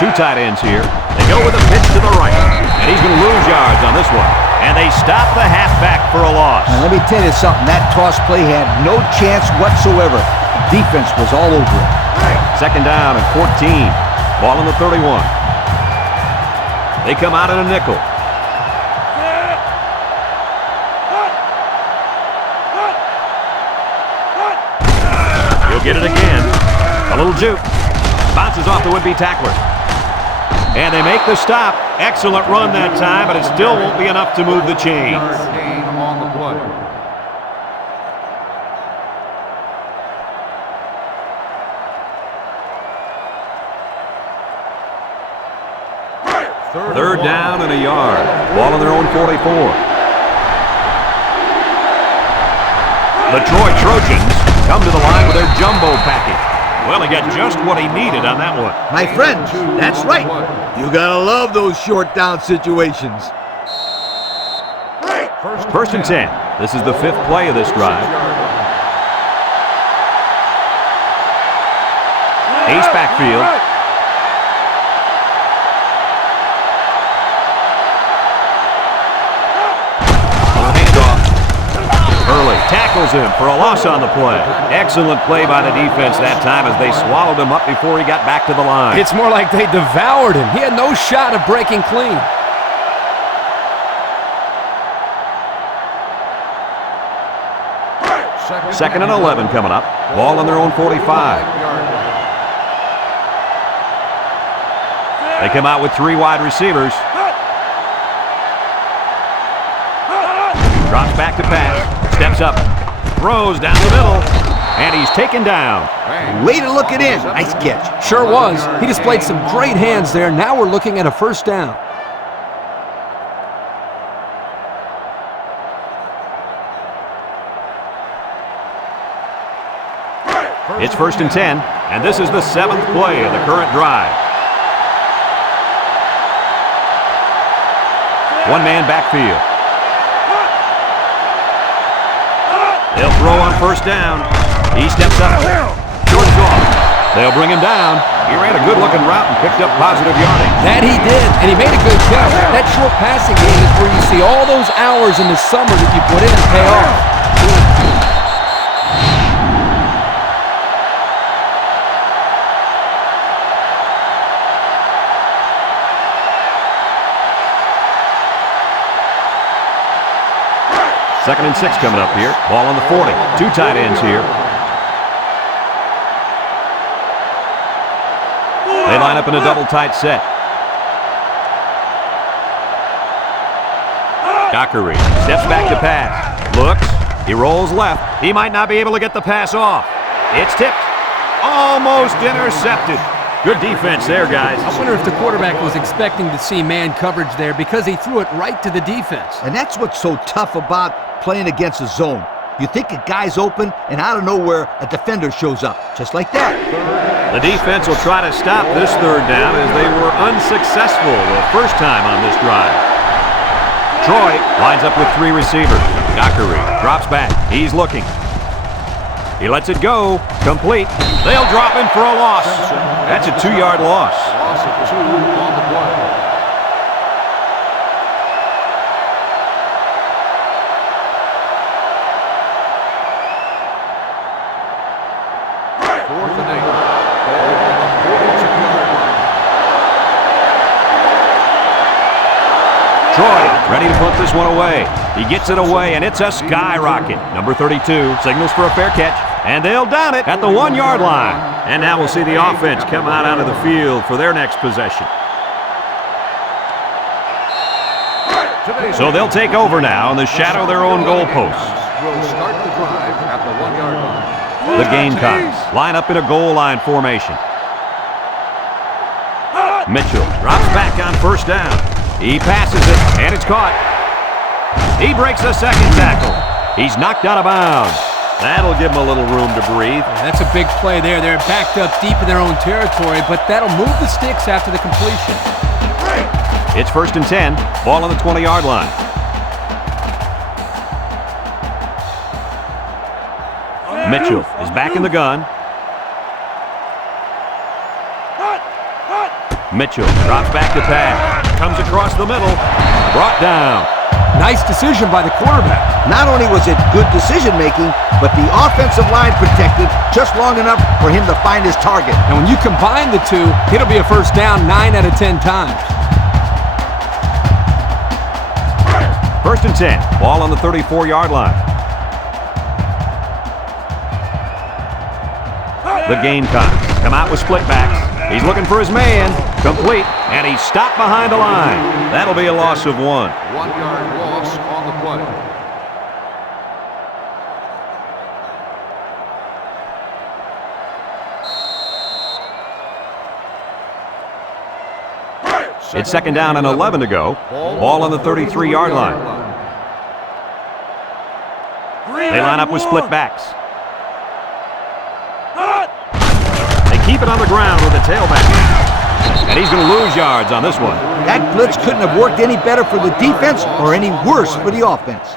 2 tight ends here. They go with a pitch to the right. And he's going to lose yards on this one. And they stop the halfback for a loss. Now, let me tell you something. That toss play had no chance whatsoever. Defense was all over it. 2nd down and 14. Ball on the 31. They come out in a nickel. He'll get it again. A little juke. Bounces off the would-be tackler. And they make the stop. Excellent run that time, but it still won't be enough to move the chains. Gain on the play. Third down and a yard. Ball on their own 44. The Troy Trojans come to the line with their jumbo package. Well, he got just what he needed on that one. My friends, that's right. You got to love those short down situations. 1st and 10. This is the 5th play of this drive. Ace backfield. Early tackles him for a loss on the play. Excellent play by the defense that time as they swallowed him up before he got back to the line. It's more like they devoured him. He had no shot of breaking clean. Second and 11 coming up. Ball on their own 45. They come out with 3 wide receivers. Drops back to pass. Steps up. Throws down the middle. And he's taken down. Way to look it in. Nice catch. Sure was. He displayed some great hands there. Now we're looking at a 1st down. It's 1st and 10, and this is the 7th play of the current drive. One-man backfield. They'll throw on 1st down. He steps up. Short off. They'll bring him down. He ran a good-looking route and picked up positive yardage. That he did, and he made a good catch. That short passing game is where you see all those hours in the summer that you put in pay off. Second and 6 coming up here. Ball on the 40. 2 tight ends here. They line up in a double tight set. Dockery steps back to pass. Looks. He rolls left. He might not be able to get the pass off. It's tipped. Almost intercepted. Good defense there, guys. I wonder if the quarterback was expecting to see man coverage there because he threw it right to the defense. And that's what's so tough about playing against a zone. You think a guy's open, and out of nowhere, a defender shows up. Just like that. The defense will try to stop this 3rd down as they were unsuccessful the first time on this drive. Troy lines up with 3 receivers. Dockery drops back. He's looking. He lets it go. Complete. They'll drop him for a loss. That's a 2-yard loss. Loss of 2 on the play. Troy ready to punt this one away. He gets it away, and it's a skyrocket. Number 32 signals for a fair catch, and they'll down it at the 1-yard line. And now we'll see the offense come out onto the field for their next possession. So they'll take over now and shadow their own goalposts. Will start the drive at the 1-yard line. The Gamecocks line up in a goal line formation. Mitchell drops back on 1st down. He passes it, and it's caught. He breaks the 2nd tackle. He's knocked out of bounds. That'll give him a little room to breathe. Yeah, that's a big play there. They're backed up deep in their own territory, but that'll move the sticks after the completion. It's 1st and 10. Ball on the 20-yard line. Mitchell is back in the gun. Mitchell drops back to pass. Comes across the middle. Brought down. Nice decision by the quarterback. Not only was it good decision-making, but the offensive line protected just long enough for him to find his target. And when you combine the two, it'll be a 1st down 9 out of 10 times. 1st and 10. Ball on the 34-yard line. The Gamecocks come out with split backs. He's looking for his man. Complete. And he's stopped behind the line. That'll be a loss of 1. 1-yard loss on the play. It's 2nd down and 11 to go. Ball on the 33-yard line. They line up with split backs. They keep it on the ground with the tailback. And he's going to lose yards on this one. That blitz couldn't have worked any better for the defense or any worse for the offense.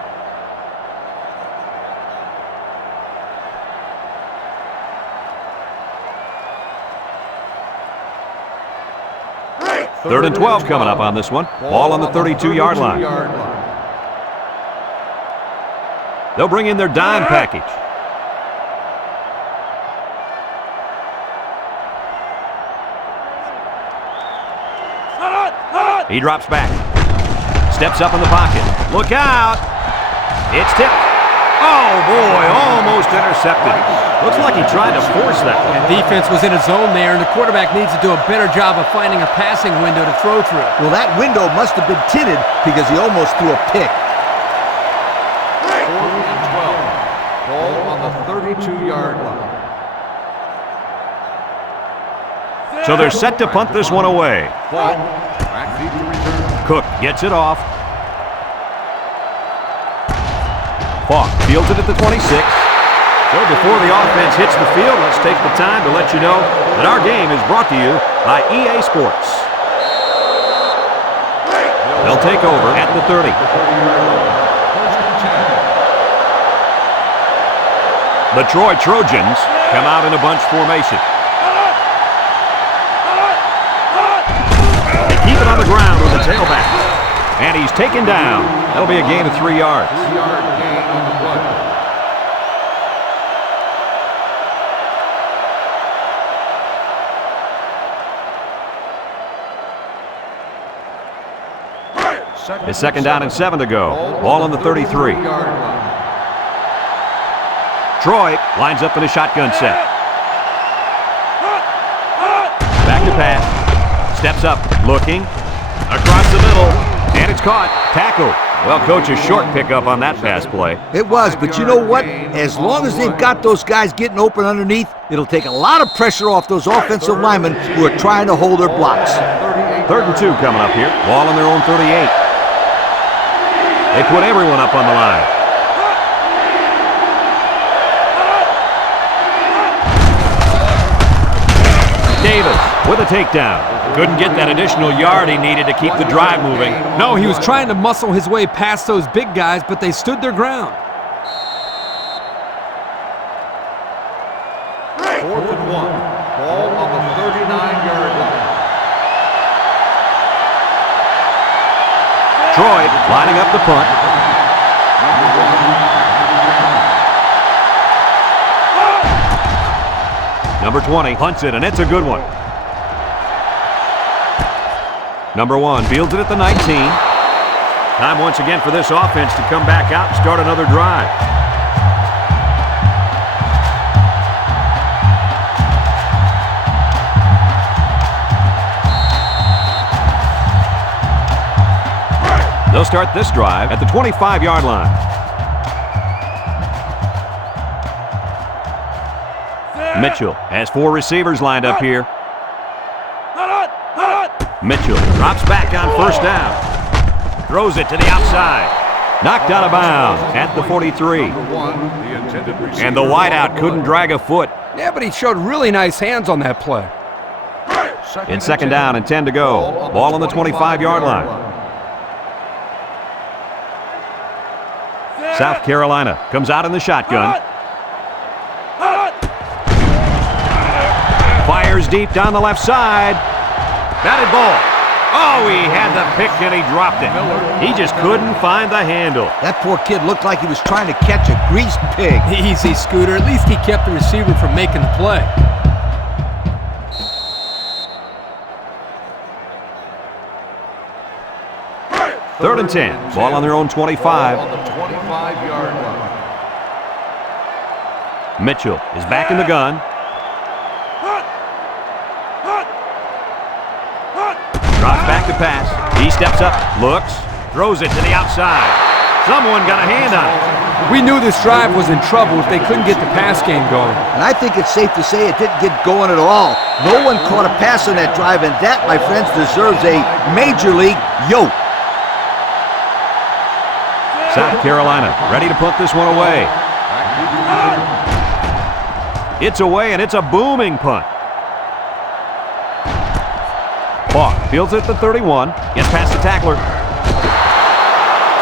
Third and 12 coming up on this one. Ball on the 32-yard line. They'll bring in their dime package. He drops back. Steps up in the pocket. Look out! It's tipped. Oh, boy, almost intercepted. Looks like he tried to force that one. And defense was in a zone there, and the quarterback needs to do a better job of finding a passing window to throw through. Well, that window must have been tinted because he almost threw a pick. 4th and 12. Ball on the 32-yard line. So they're set to punt this one away. Ball. Back deep to return. Cook gets it off. Falk fields it at the 26. So before the offense hits the field, let's take the time to let you know that our game is brought to you by EA Sports. They'll take over at the 30. The Troy Trojans come out in a bunch formation. They keep it on the ground with the tailback. And he's taken down. That'll be a gain of 3 yards. 3-yard gain on the play. It's second down and 7 to go. Ball on the 33. Troy lines up in a shotgun set. Back to pass. Steps up, looking. Across the middle. And it's caught. Tackle. Well, coach, a short pickup on that pass play. It was, but you know what? As long as they've got those guys getting open underneath, it'll take a lot of pressure off those offensive linemen who are trying to hold their blocks. 3rd and 2 coming up here. Ball on their own 38. They put everyone up on the line. Davis with a takedown. Couldn't get that additional yard he needed to keep the drive moving. No, he was trying to muscle his way past those big guys, but they stood their ground. 4th and 1. Ball on the 39-yard line. Troy lining up the punt. Number 20 punts it, and it's a good one. Number 1 fields it at the 19. Time once again for this offense to come back out and start another drive. They'll start this drive at the 25-yard line. Mitchell has 4 receivers lined up here. Mitchell drops back on 1st down. Throws it to the outside. Knocked out of bounds at the 43. And the wideout couldn't drag a foot. Yeah, but he showed really nice hands on that play. It's second down and 10 to go. Ball on the 25-yard line. South Carolina comes out in the shotgun. Fires deep down the left side. Batted ball. Oh, he had the pick and he dropped it. He just couldn't find the handle. That poor kid looked like he was trying to catch a greased pig. Easy, Scooter. At least he kept the receiver from making the play. Third and 10. Ball on their own 25. On the 25-yard line. Mitchell is back in the gun. Drops back to pass. He steps up, looks, throws it to the outside. Someone got a hand on it. We knew this drive was in trouble if they couldn't get the pass game going. And I think it's safe to say it didn't get going at all. No one caught a pass on that drive, and that, my friends, deserves a major league yoke. South Carolina ready to put this one away. It's away, and it's a booming punt. Falk fields it at the 31, gets past the tackler.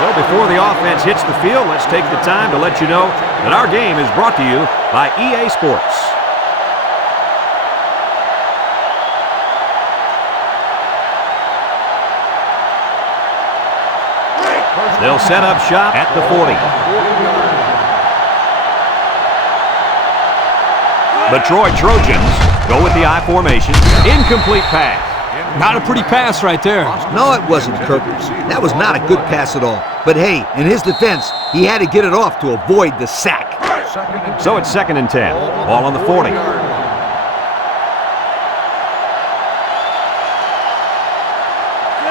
So before the offense hits the field, let's take the time to let you know that our game is brought to you by EA Sports. They'll set up shop at the 40. The Troy Trojans go with the I formation. Incomplete pass. Not a pretty pass right there. No, it wasn't, Kirk. That was not a good pass at all. But hey, in his defense, he had to get it off to avoid the sack. So it's second and 10. Ball on the 40.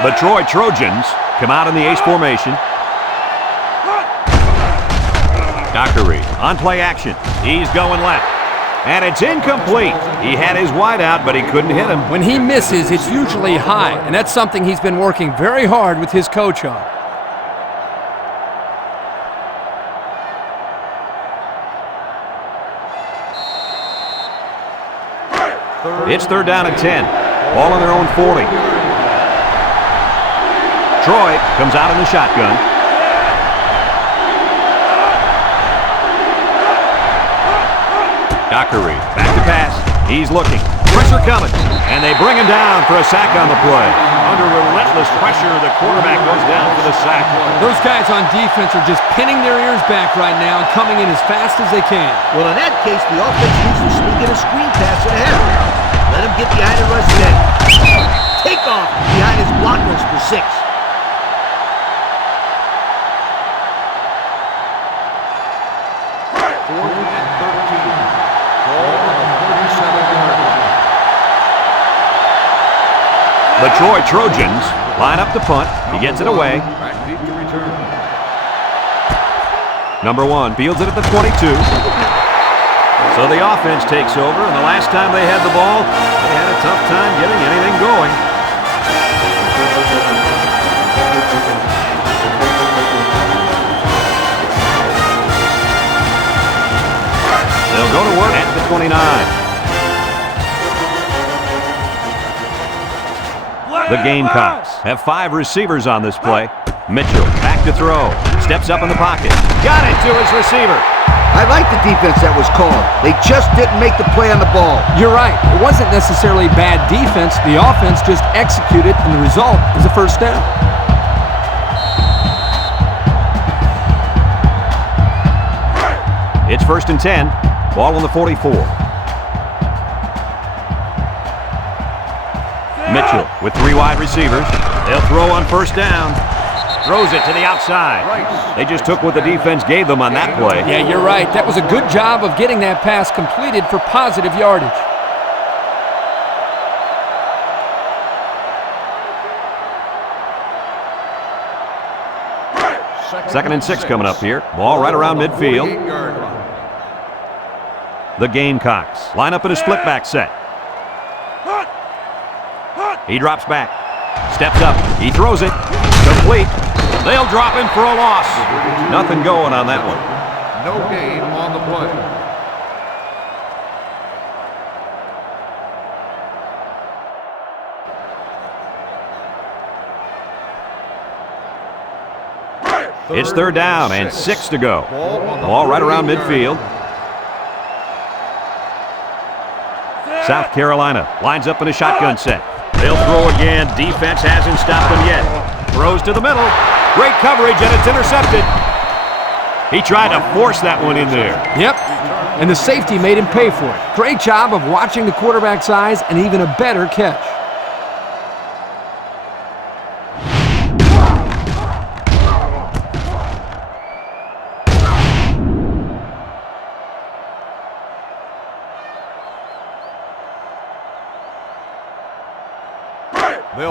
The Troy Trojans come out in the ace formation. Dockery on play action. He's going left. And it's incomplete. He had his wide out, but he couldn't hit him. When he misses, it's usually high, and that's something he's been working very hard with his coach on. It's 3rd down and 10. Ball on their own 40. Troy comes out in the shotgun. Dockery back to pass. He's looking. Pressure coming. And they bring him down for a sack on the play. Under relentless pressure, the quarterback goes down for the sack. Those guys on defense are just pinning their ears back right now and coming in as fast as they can. Well, in that case, the offense needs to sneak in a screen pass and ahead. Let him get behind the rush then. Take off behind his blockers for 6. The Troy Trojans line up the punt. He gets it away. Number 1 fields it at the 22. So the offense takes over, and the last time they had the ball, they had a tough time getting anything going. They'll go to work at the 29. The Gamecocks have 5 receivers on this play. Mitchell back to throw. Steps up in the pocket. Got it to his receiver. I like the defense that was called. They just didn't make the play on the ball. You're right. It wasn't necessarily bad defense. The offense just executed, and the result is a first down. It's 1st and 10. Ball on the 44. Mitchell with 3 wide receivers. They'll throw on 1st down. Throws it to the outside. They just took what the defense gave them on that play. Yeah, you're right. That was a good job of getting that pass completed for positive yardage. Second and 6 coming up here. Ball right around midfield. The Gamecocks line up in a split back set. He drops back. Steps up. He throws it. Complete. They'll drop him for a loss. Nothing going on that one. No gain on the play. It's 3rd down and 6 to go. Ball right around midfield. South Carolina lines up in a shotgun set. They'll throw again. Defense hasn't stopped them yet. Throws to the middle. Great coverage, and it's intercepted. He tried to force that one in there. Yep, and the safety made him pay for it. Great job of watching the quarterback's eyes and even a better catch.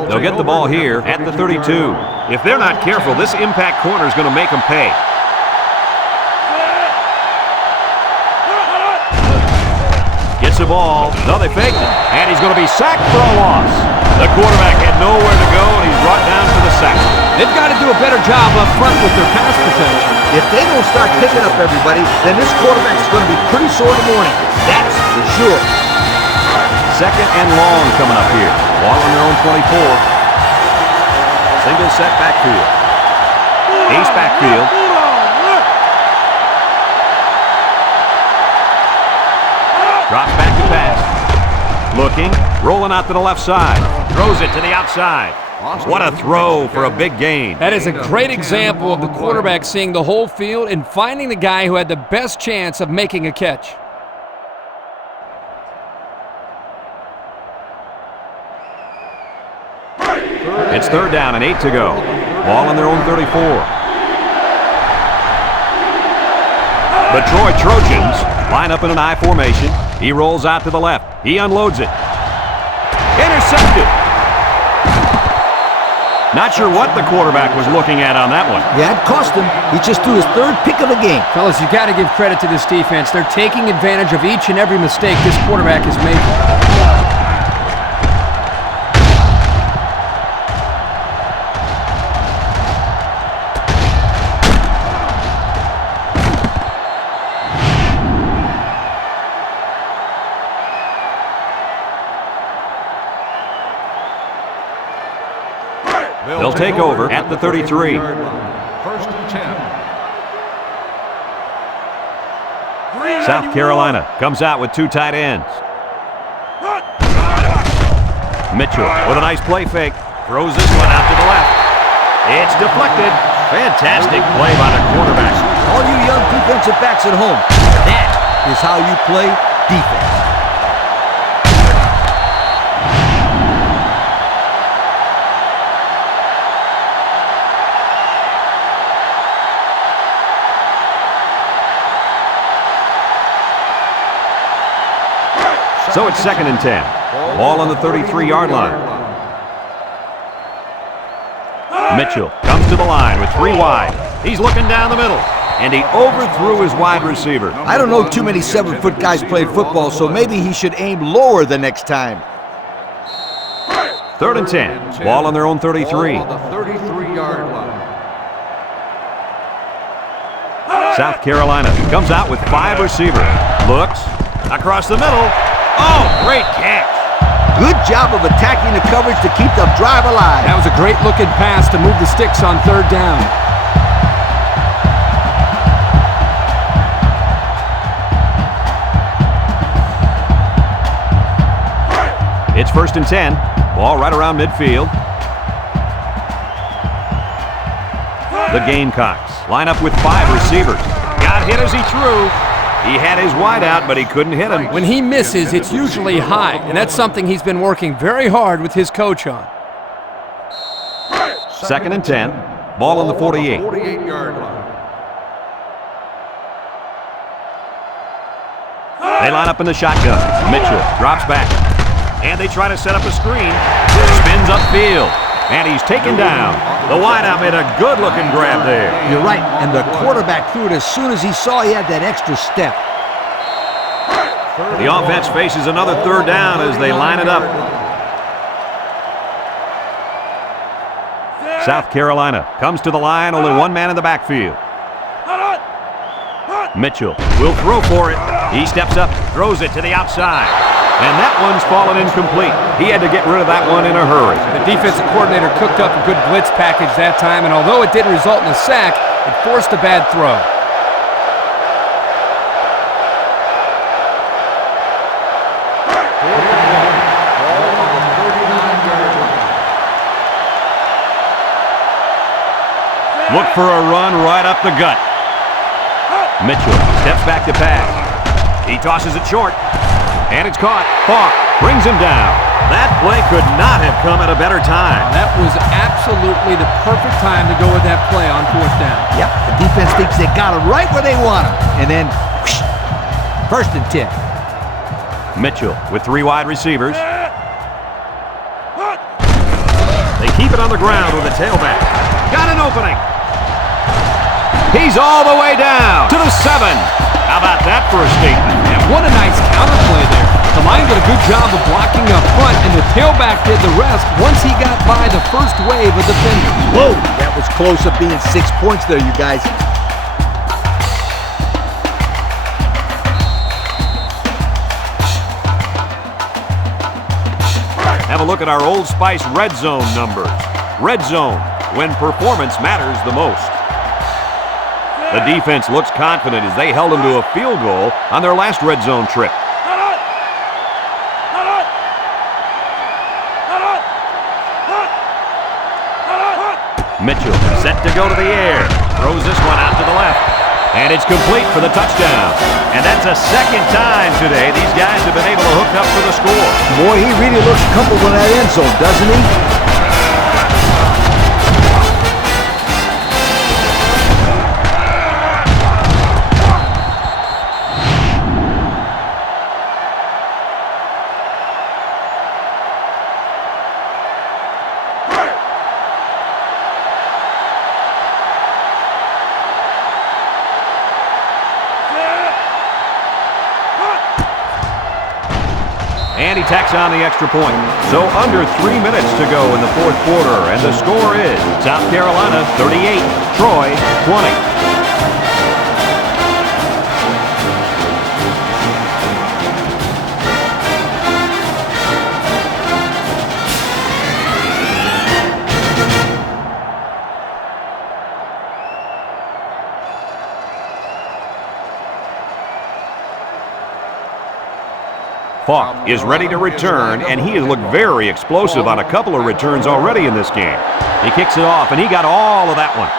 They'll get the ball here at the 32. If they're not careful, this impact corner is going to make them pay. Gets the ball. No, they faked it. And he's going to be sacked for a loss. The quarterback had nowhere to go, and he's brought down for the sack. They've got to do a better job up front with their pass protection. If they don't start picking up everybody, then this quarterback is going to be pretty sore in the morning. That's for sure. 2nd and long coming up here. Ball on their own 24. Single set backfield. Ace backfield. Drops back to pass. Looking. Rolling out to the left side. Throws it to the outside. What a throw for a big gain. That is a great example of the quarterback seeing the whole field and finding the guy who had the best chance of making a catch. It's 3rd down and 8 to go. Ball on their own 34. The Troy Trojans line up in an I formation. He rolls out to the left. He unloads it. Intercepted. Not sure what the quarterback was looking at on that one. Yeah, it cost him. He just threw his 3rd pick of the game. Fellas, you got to give credit to this defense. They're taking advantage of each and every mistake this quarterback is making. They'll take over at the 33. First and 10. South Carolina comes out with 2 tight ends. Mitchell with a nice play fake. Throws this one out to the left. It's deflected. Fantastic play by the quarterback. All you young defensive backs at home, that is how you play defense. So it's 2nd and 10. Ball on the 33-yard line. Mitchell comes to the line with 3 wide. He's looking down the middle, and he overthrew his wide receiver. I don't know too many 7-foot guys playing football, so maybe he should aim lower the next time. 3rd and 10. Ball on their own 33. Ball on the 33-yard line. South Carolina comes out with 5 receivers. Looks across the middle. Oh, great catch. Good job of attacking the coverage to keep the drive alive. That was a great looking pass to move the sticks on 3rd down. It's 1st and 10. Ball right around midfield. The Gamecocks line up with 5 receivers. Got hit as he threw. He had his wide out, but he couldn't hit him. When he misses, it's usually high, and that's something he's been working very hard with his coach on. 2nd and 10. Ball on the 48. 48-yard line. They line up in the shotgun. Mitchell drops back. And they try to set up a screen. Spins upfield. And he's taken down. The wideout made a good-looking grab there. You're right, and the quarterback threw it as soon as he saw he had that extra step. The offense faces another 3rd down as they line it up. South Carolina comes to the line, only 1 man in the backfield. Mitchell will throw for it. He steps up, throws it to the outside. And that one's fallen incomplete. He had to get rid of that one in a hurry. The defensive coordinator cooked up a good blitz package that time, and although it didn't result in a sack, it forced a bad throw. Look for a run right up the gut. Mitchell steps back to pass. He tosses it short. And it's caught. Falk brings him down. That play could not have come at a better time. That was absolutely the perfect time to go with that play on 4th down. Yep, the defense thinks they got him right where they want him. And then, whoosh, 1st and 10. Mitchell with 3 wide receivers. They keep it on the ground with a tailback. Got an opening. He's all the way down to the 7. How about that for a statement? And what a nice counterplay there. The line did a good job of blocking up front, and the tailback did the rest once he got by the first wave of defenders. Whoa, that was close to being 6 points there, you guys. Have a look at our Old Spice red zone numbers. Red zone, when performance matters the most. The defense looks confident as they held them to a field goal on their last red zone trip. Mitchell set to go to the air. Throws this one out to the left. And it's complete for the touchdown. And that's a 2nd time today these guys have been able to hook up for the score. Boy, he really looks comfortable in that end zone, doesn't he? And he tacks on the extra point. So under 3 minutes to go in the 4th quarter. And the score is South Carolina 38, Troy 20. Falk is ready to return, and he has looked very explosive on a couple of returns already in this game. He kicks it off, and he got all of that one.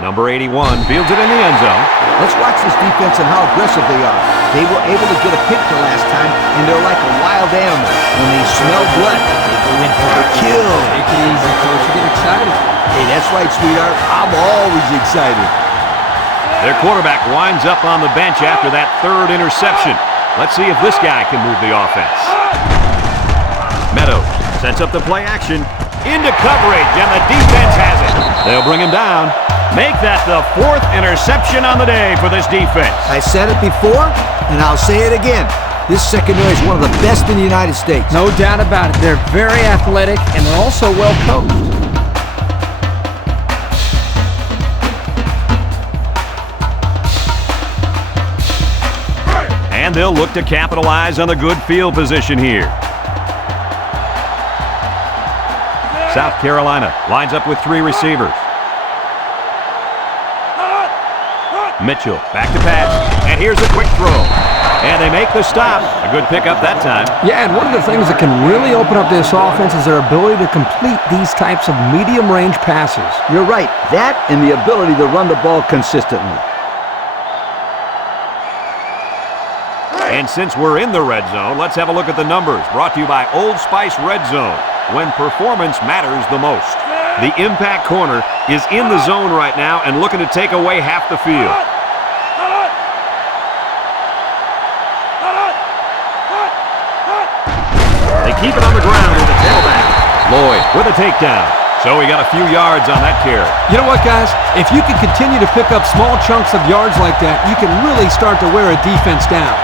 Number 81 fields it in the end zone. Let's watch this defense and how aggressive they are. They were able to get a pick the last time, and they're like a wild animal. When they smell blood, they go in for a kill. Take it easy, coach. You get excited. Hey, that's right, sweetheart. I'm always excited. Their quarterback winds up on the bench after that third interception. Let's see if this guy can move the offense. Meadows sets up the play action into coverage, and the defense has it. They'll bring him down. Make that the fourth interception on the day for this defense. I said it before, and I'll say it again. This secondary is one of the best in the United States. No doubt about it. They're very athletic, and they're also well coached. And they'll look to capitalize on the good field position here. South Carolina lines up with 3 receivers. Mitchell back to pass, and here's a quick throw. And they make the stop. A good pickup that time. Yeah, and one of the things that can really open up this offense is their ability to complete these types of medium-range passes. You're right. That and the ability to run the ball consistently. And since we're in the red zone, let's have a look at the numbers. Brought to you by Old Spice Red Zone, when performance matters the most. The impact corner is in the zone right now and looking to take away half the field. They keep it on the ground with the tailback. Lloyd with a takedown. So he got a few yards on that carry. You know what, guys? If you can continue to pick up small chunks of yards like that, you can really start to wear a defense down.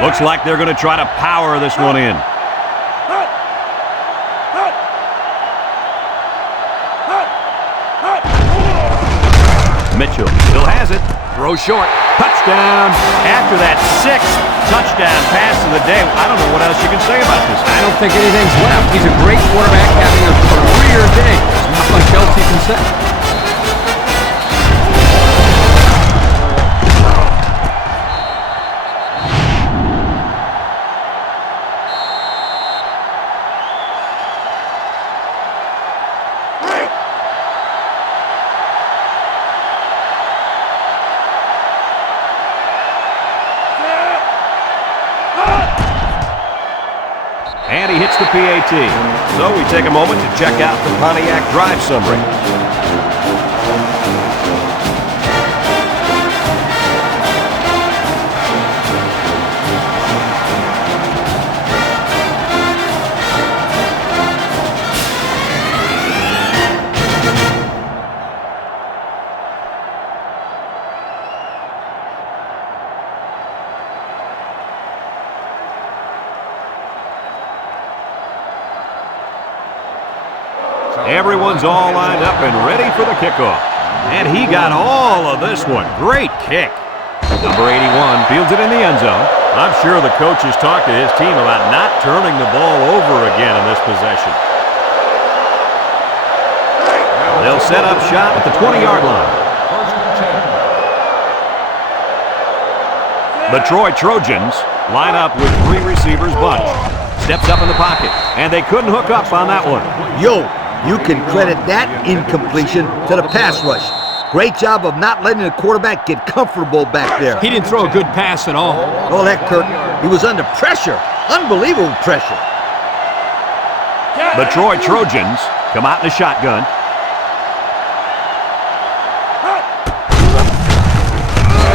Looks like they're going to try to power this one in. Mitchell still has it. Throw short. Touchdown. After that 6th touchdown pass of the day, I don't know what else you can say about this. I don't think anything's left. He's a great quarterback having a career day. There's not much else you can say. And he hits the PAT. So we take a moment to check out the Pontiac drive summary. Everyone's all lined up and ready for the kickoff. And he got all of this one. Great kick. Number 81 fields it in the end zone. I'm sure the coach has talked to his team about not turning the ball over again in this possession. They'll set up shop at the 20-yard line. The Troy Trojans line up with 3 receivers bunch. Steps up in the pocket, and they couldn't hook up on that one. Yo, you can credit that incompletion to the pass rush. Great job of not letting the quarterback get comfortable back there. He didn't throw a good pass at all. Oh, that Kirk. He was under pressure. Unbelievable pressure. The Troy Trojans come out in the shotgun.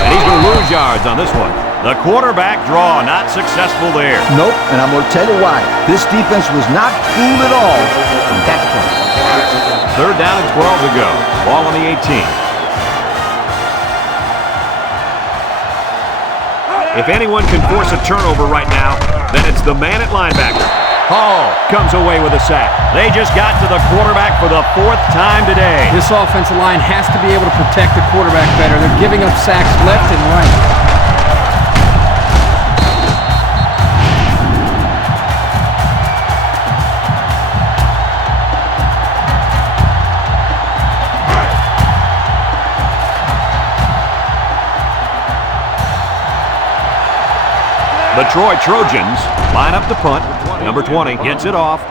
And he's going to lose yards on this one. The quarterback draw not successful there. Nope, and I'm going to tell you why. This defense was not fooled at all from that point. 3rd down and 12 to go. Ball on the 18. If anyone can force a turnover right now, then it's the man at linebacker. Hall comes away with a sack. They just got to the quarterback for the 4th time today. This offensive line has to be able to protect the quarterback better. They're giving up sacks left and right. The Troy Trojans line up to punt. Number 20 gets it off.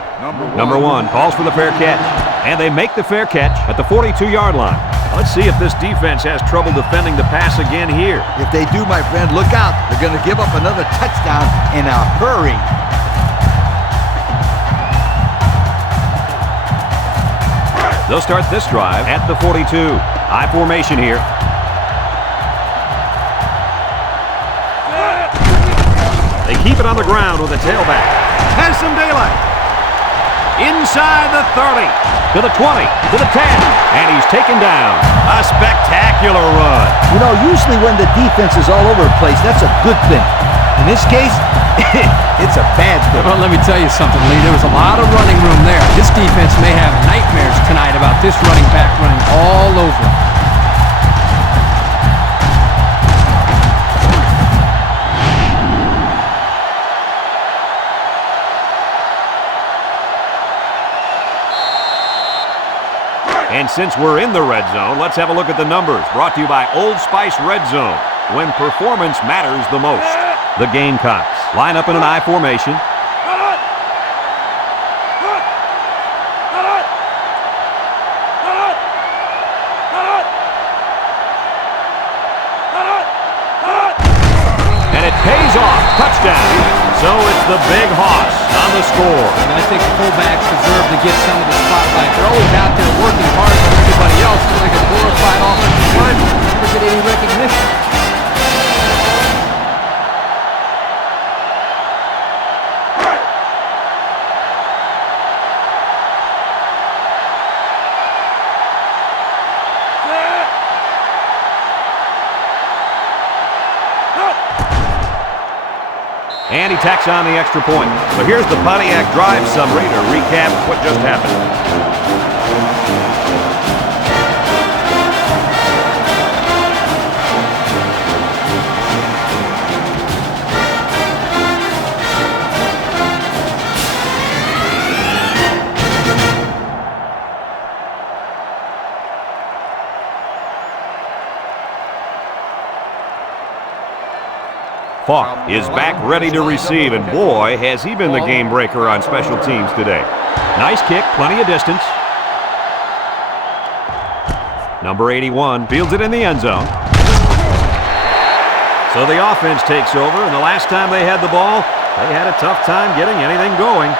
Number 1 calls for the fair catch. And they make the fair catch at the 42-yard line. Let's see if this defense has trouble defending the pass again here. If they do, my friend, look out. They're going to give up another touchdown in a hurry. They'll start this drive at the 42. High formation here. They keep it on the ground with a tailback. Has some daylight. Inside the 30, to the 20, to the 10, and he's taken down. A spectacular run. You know, usually when the defense is all over the place, that's a good thing. In this case, it's a bad thing. Well, let me tell you something, Lee. There was a lot of running room there. This defense may have nightmares tonight about this running back running all over. And since we're in the red zone, let's have a look at the numbers. Brought to you by Old Spice Red Zone, when performance matters the most. The Gamecocks line up in an I formation. And it pays off. Touchdown. So it's the Big Hoss on the score. And I think fullbacks deserve to get some of the spotlight. They're always out there working hard for everybody else. It's like a glorified offensive lineman. Never get any recognition. And he tacks on the extra point. So here's the Pontiac drive summary to recap what just happened. Falk is back ready to receive, and boy, has he been the game breaker on special teams today. Nice kick, plenty of distance. Number 81 fields it in the end zone. So the offense takes over, and the last time they had the ball, they had a tough time getting anything going.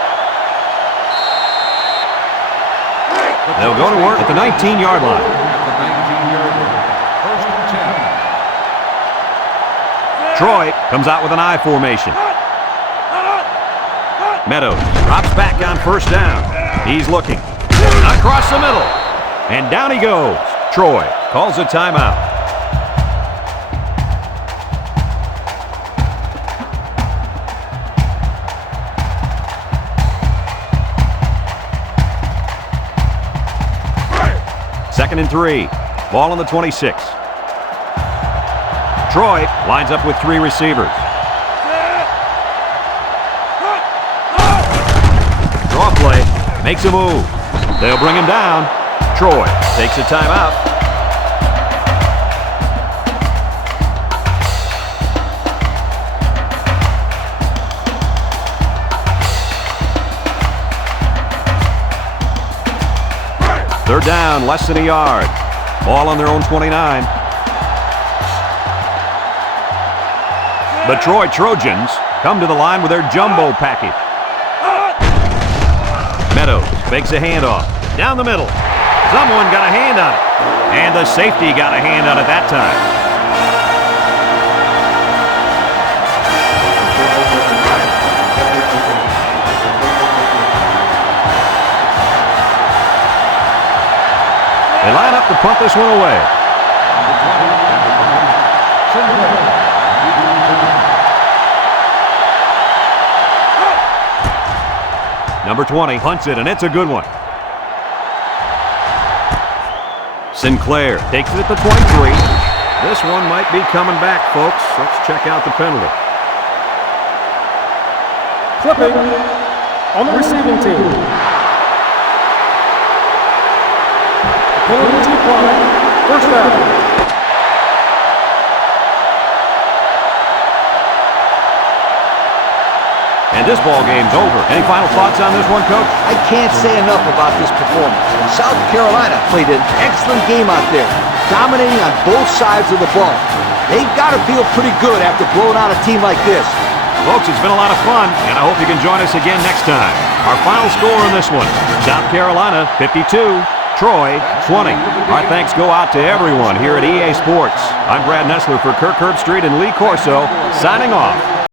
They'll go to work at the 19-yard line. Troy comes out with an I formation. Meadows drops back on first down. He's looking. Across the middle. And down he goes. Troy calls a timeout. Second and 3. Ball on the 26. Troy lines up with 3 receivers. Draw play, makes a move. They'll bring him down. Troy takes a timeout. Third down, less than a yard. Ball on their own 29. The Troy Trojans come to the line with their jumbo package. Meadows fakes a handoff. Down the middle. Someone got a hand on it. And the safety got a hand on it that time. They line up to punt this one away. Number 20 punts it, and it's a good one. Sinclair takes it at the 23. This one might be coming back, folks. Let's check out the penalty. Flipping on the receiving team. Penalty to flag. First down. And this ball game's over. Any final thoughts on this one, Coach? I can't say enough about this performance. South Carolina played an excellent game out there, dominating on both sides of the ball. They've got to feel pretty good after blowing out a team like this. Folks, it's been a lot of fun, and I hope you can join us again next time. Our final score on this one, South Carolina 52, Troy 20. Our thanks go out to everyone here at EA Sports. I'm Brad Nessler for Kirk Herbstreit and Lee Corso, signing off.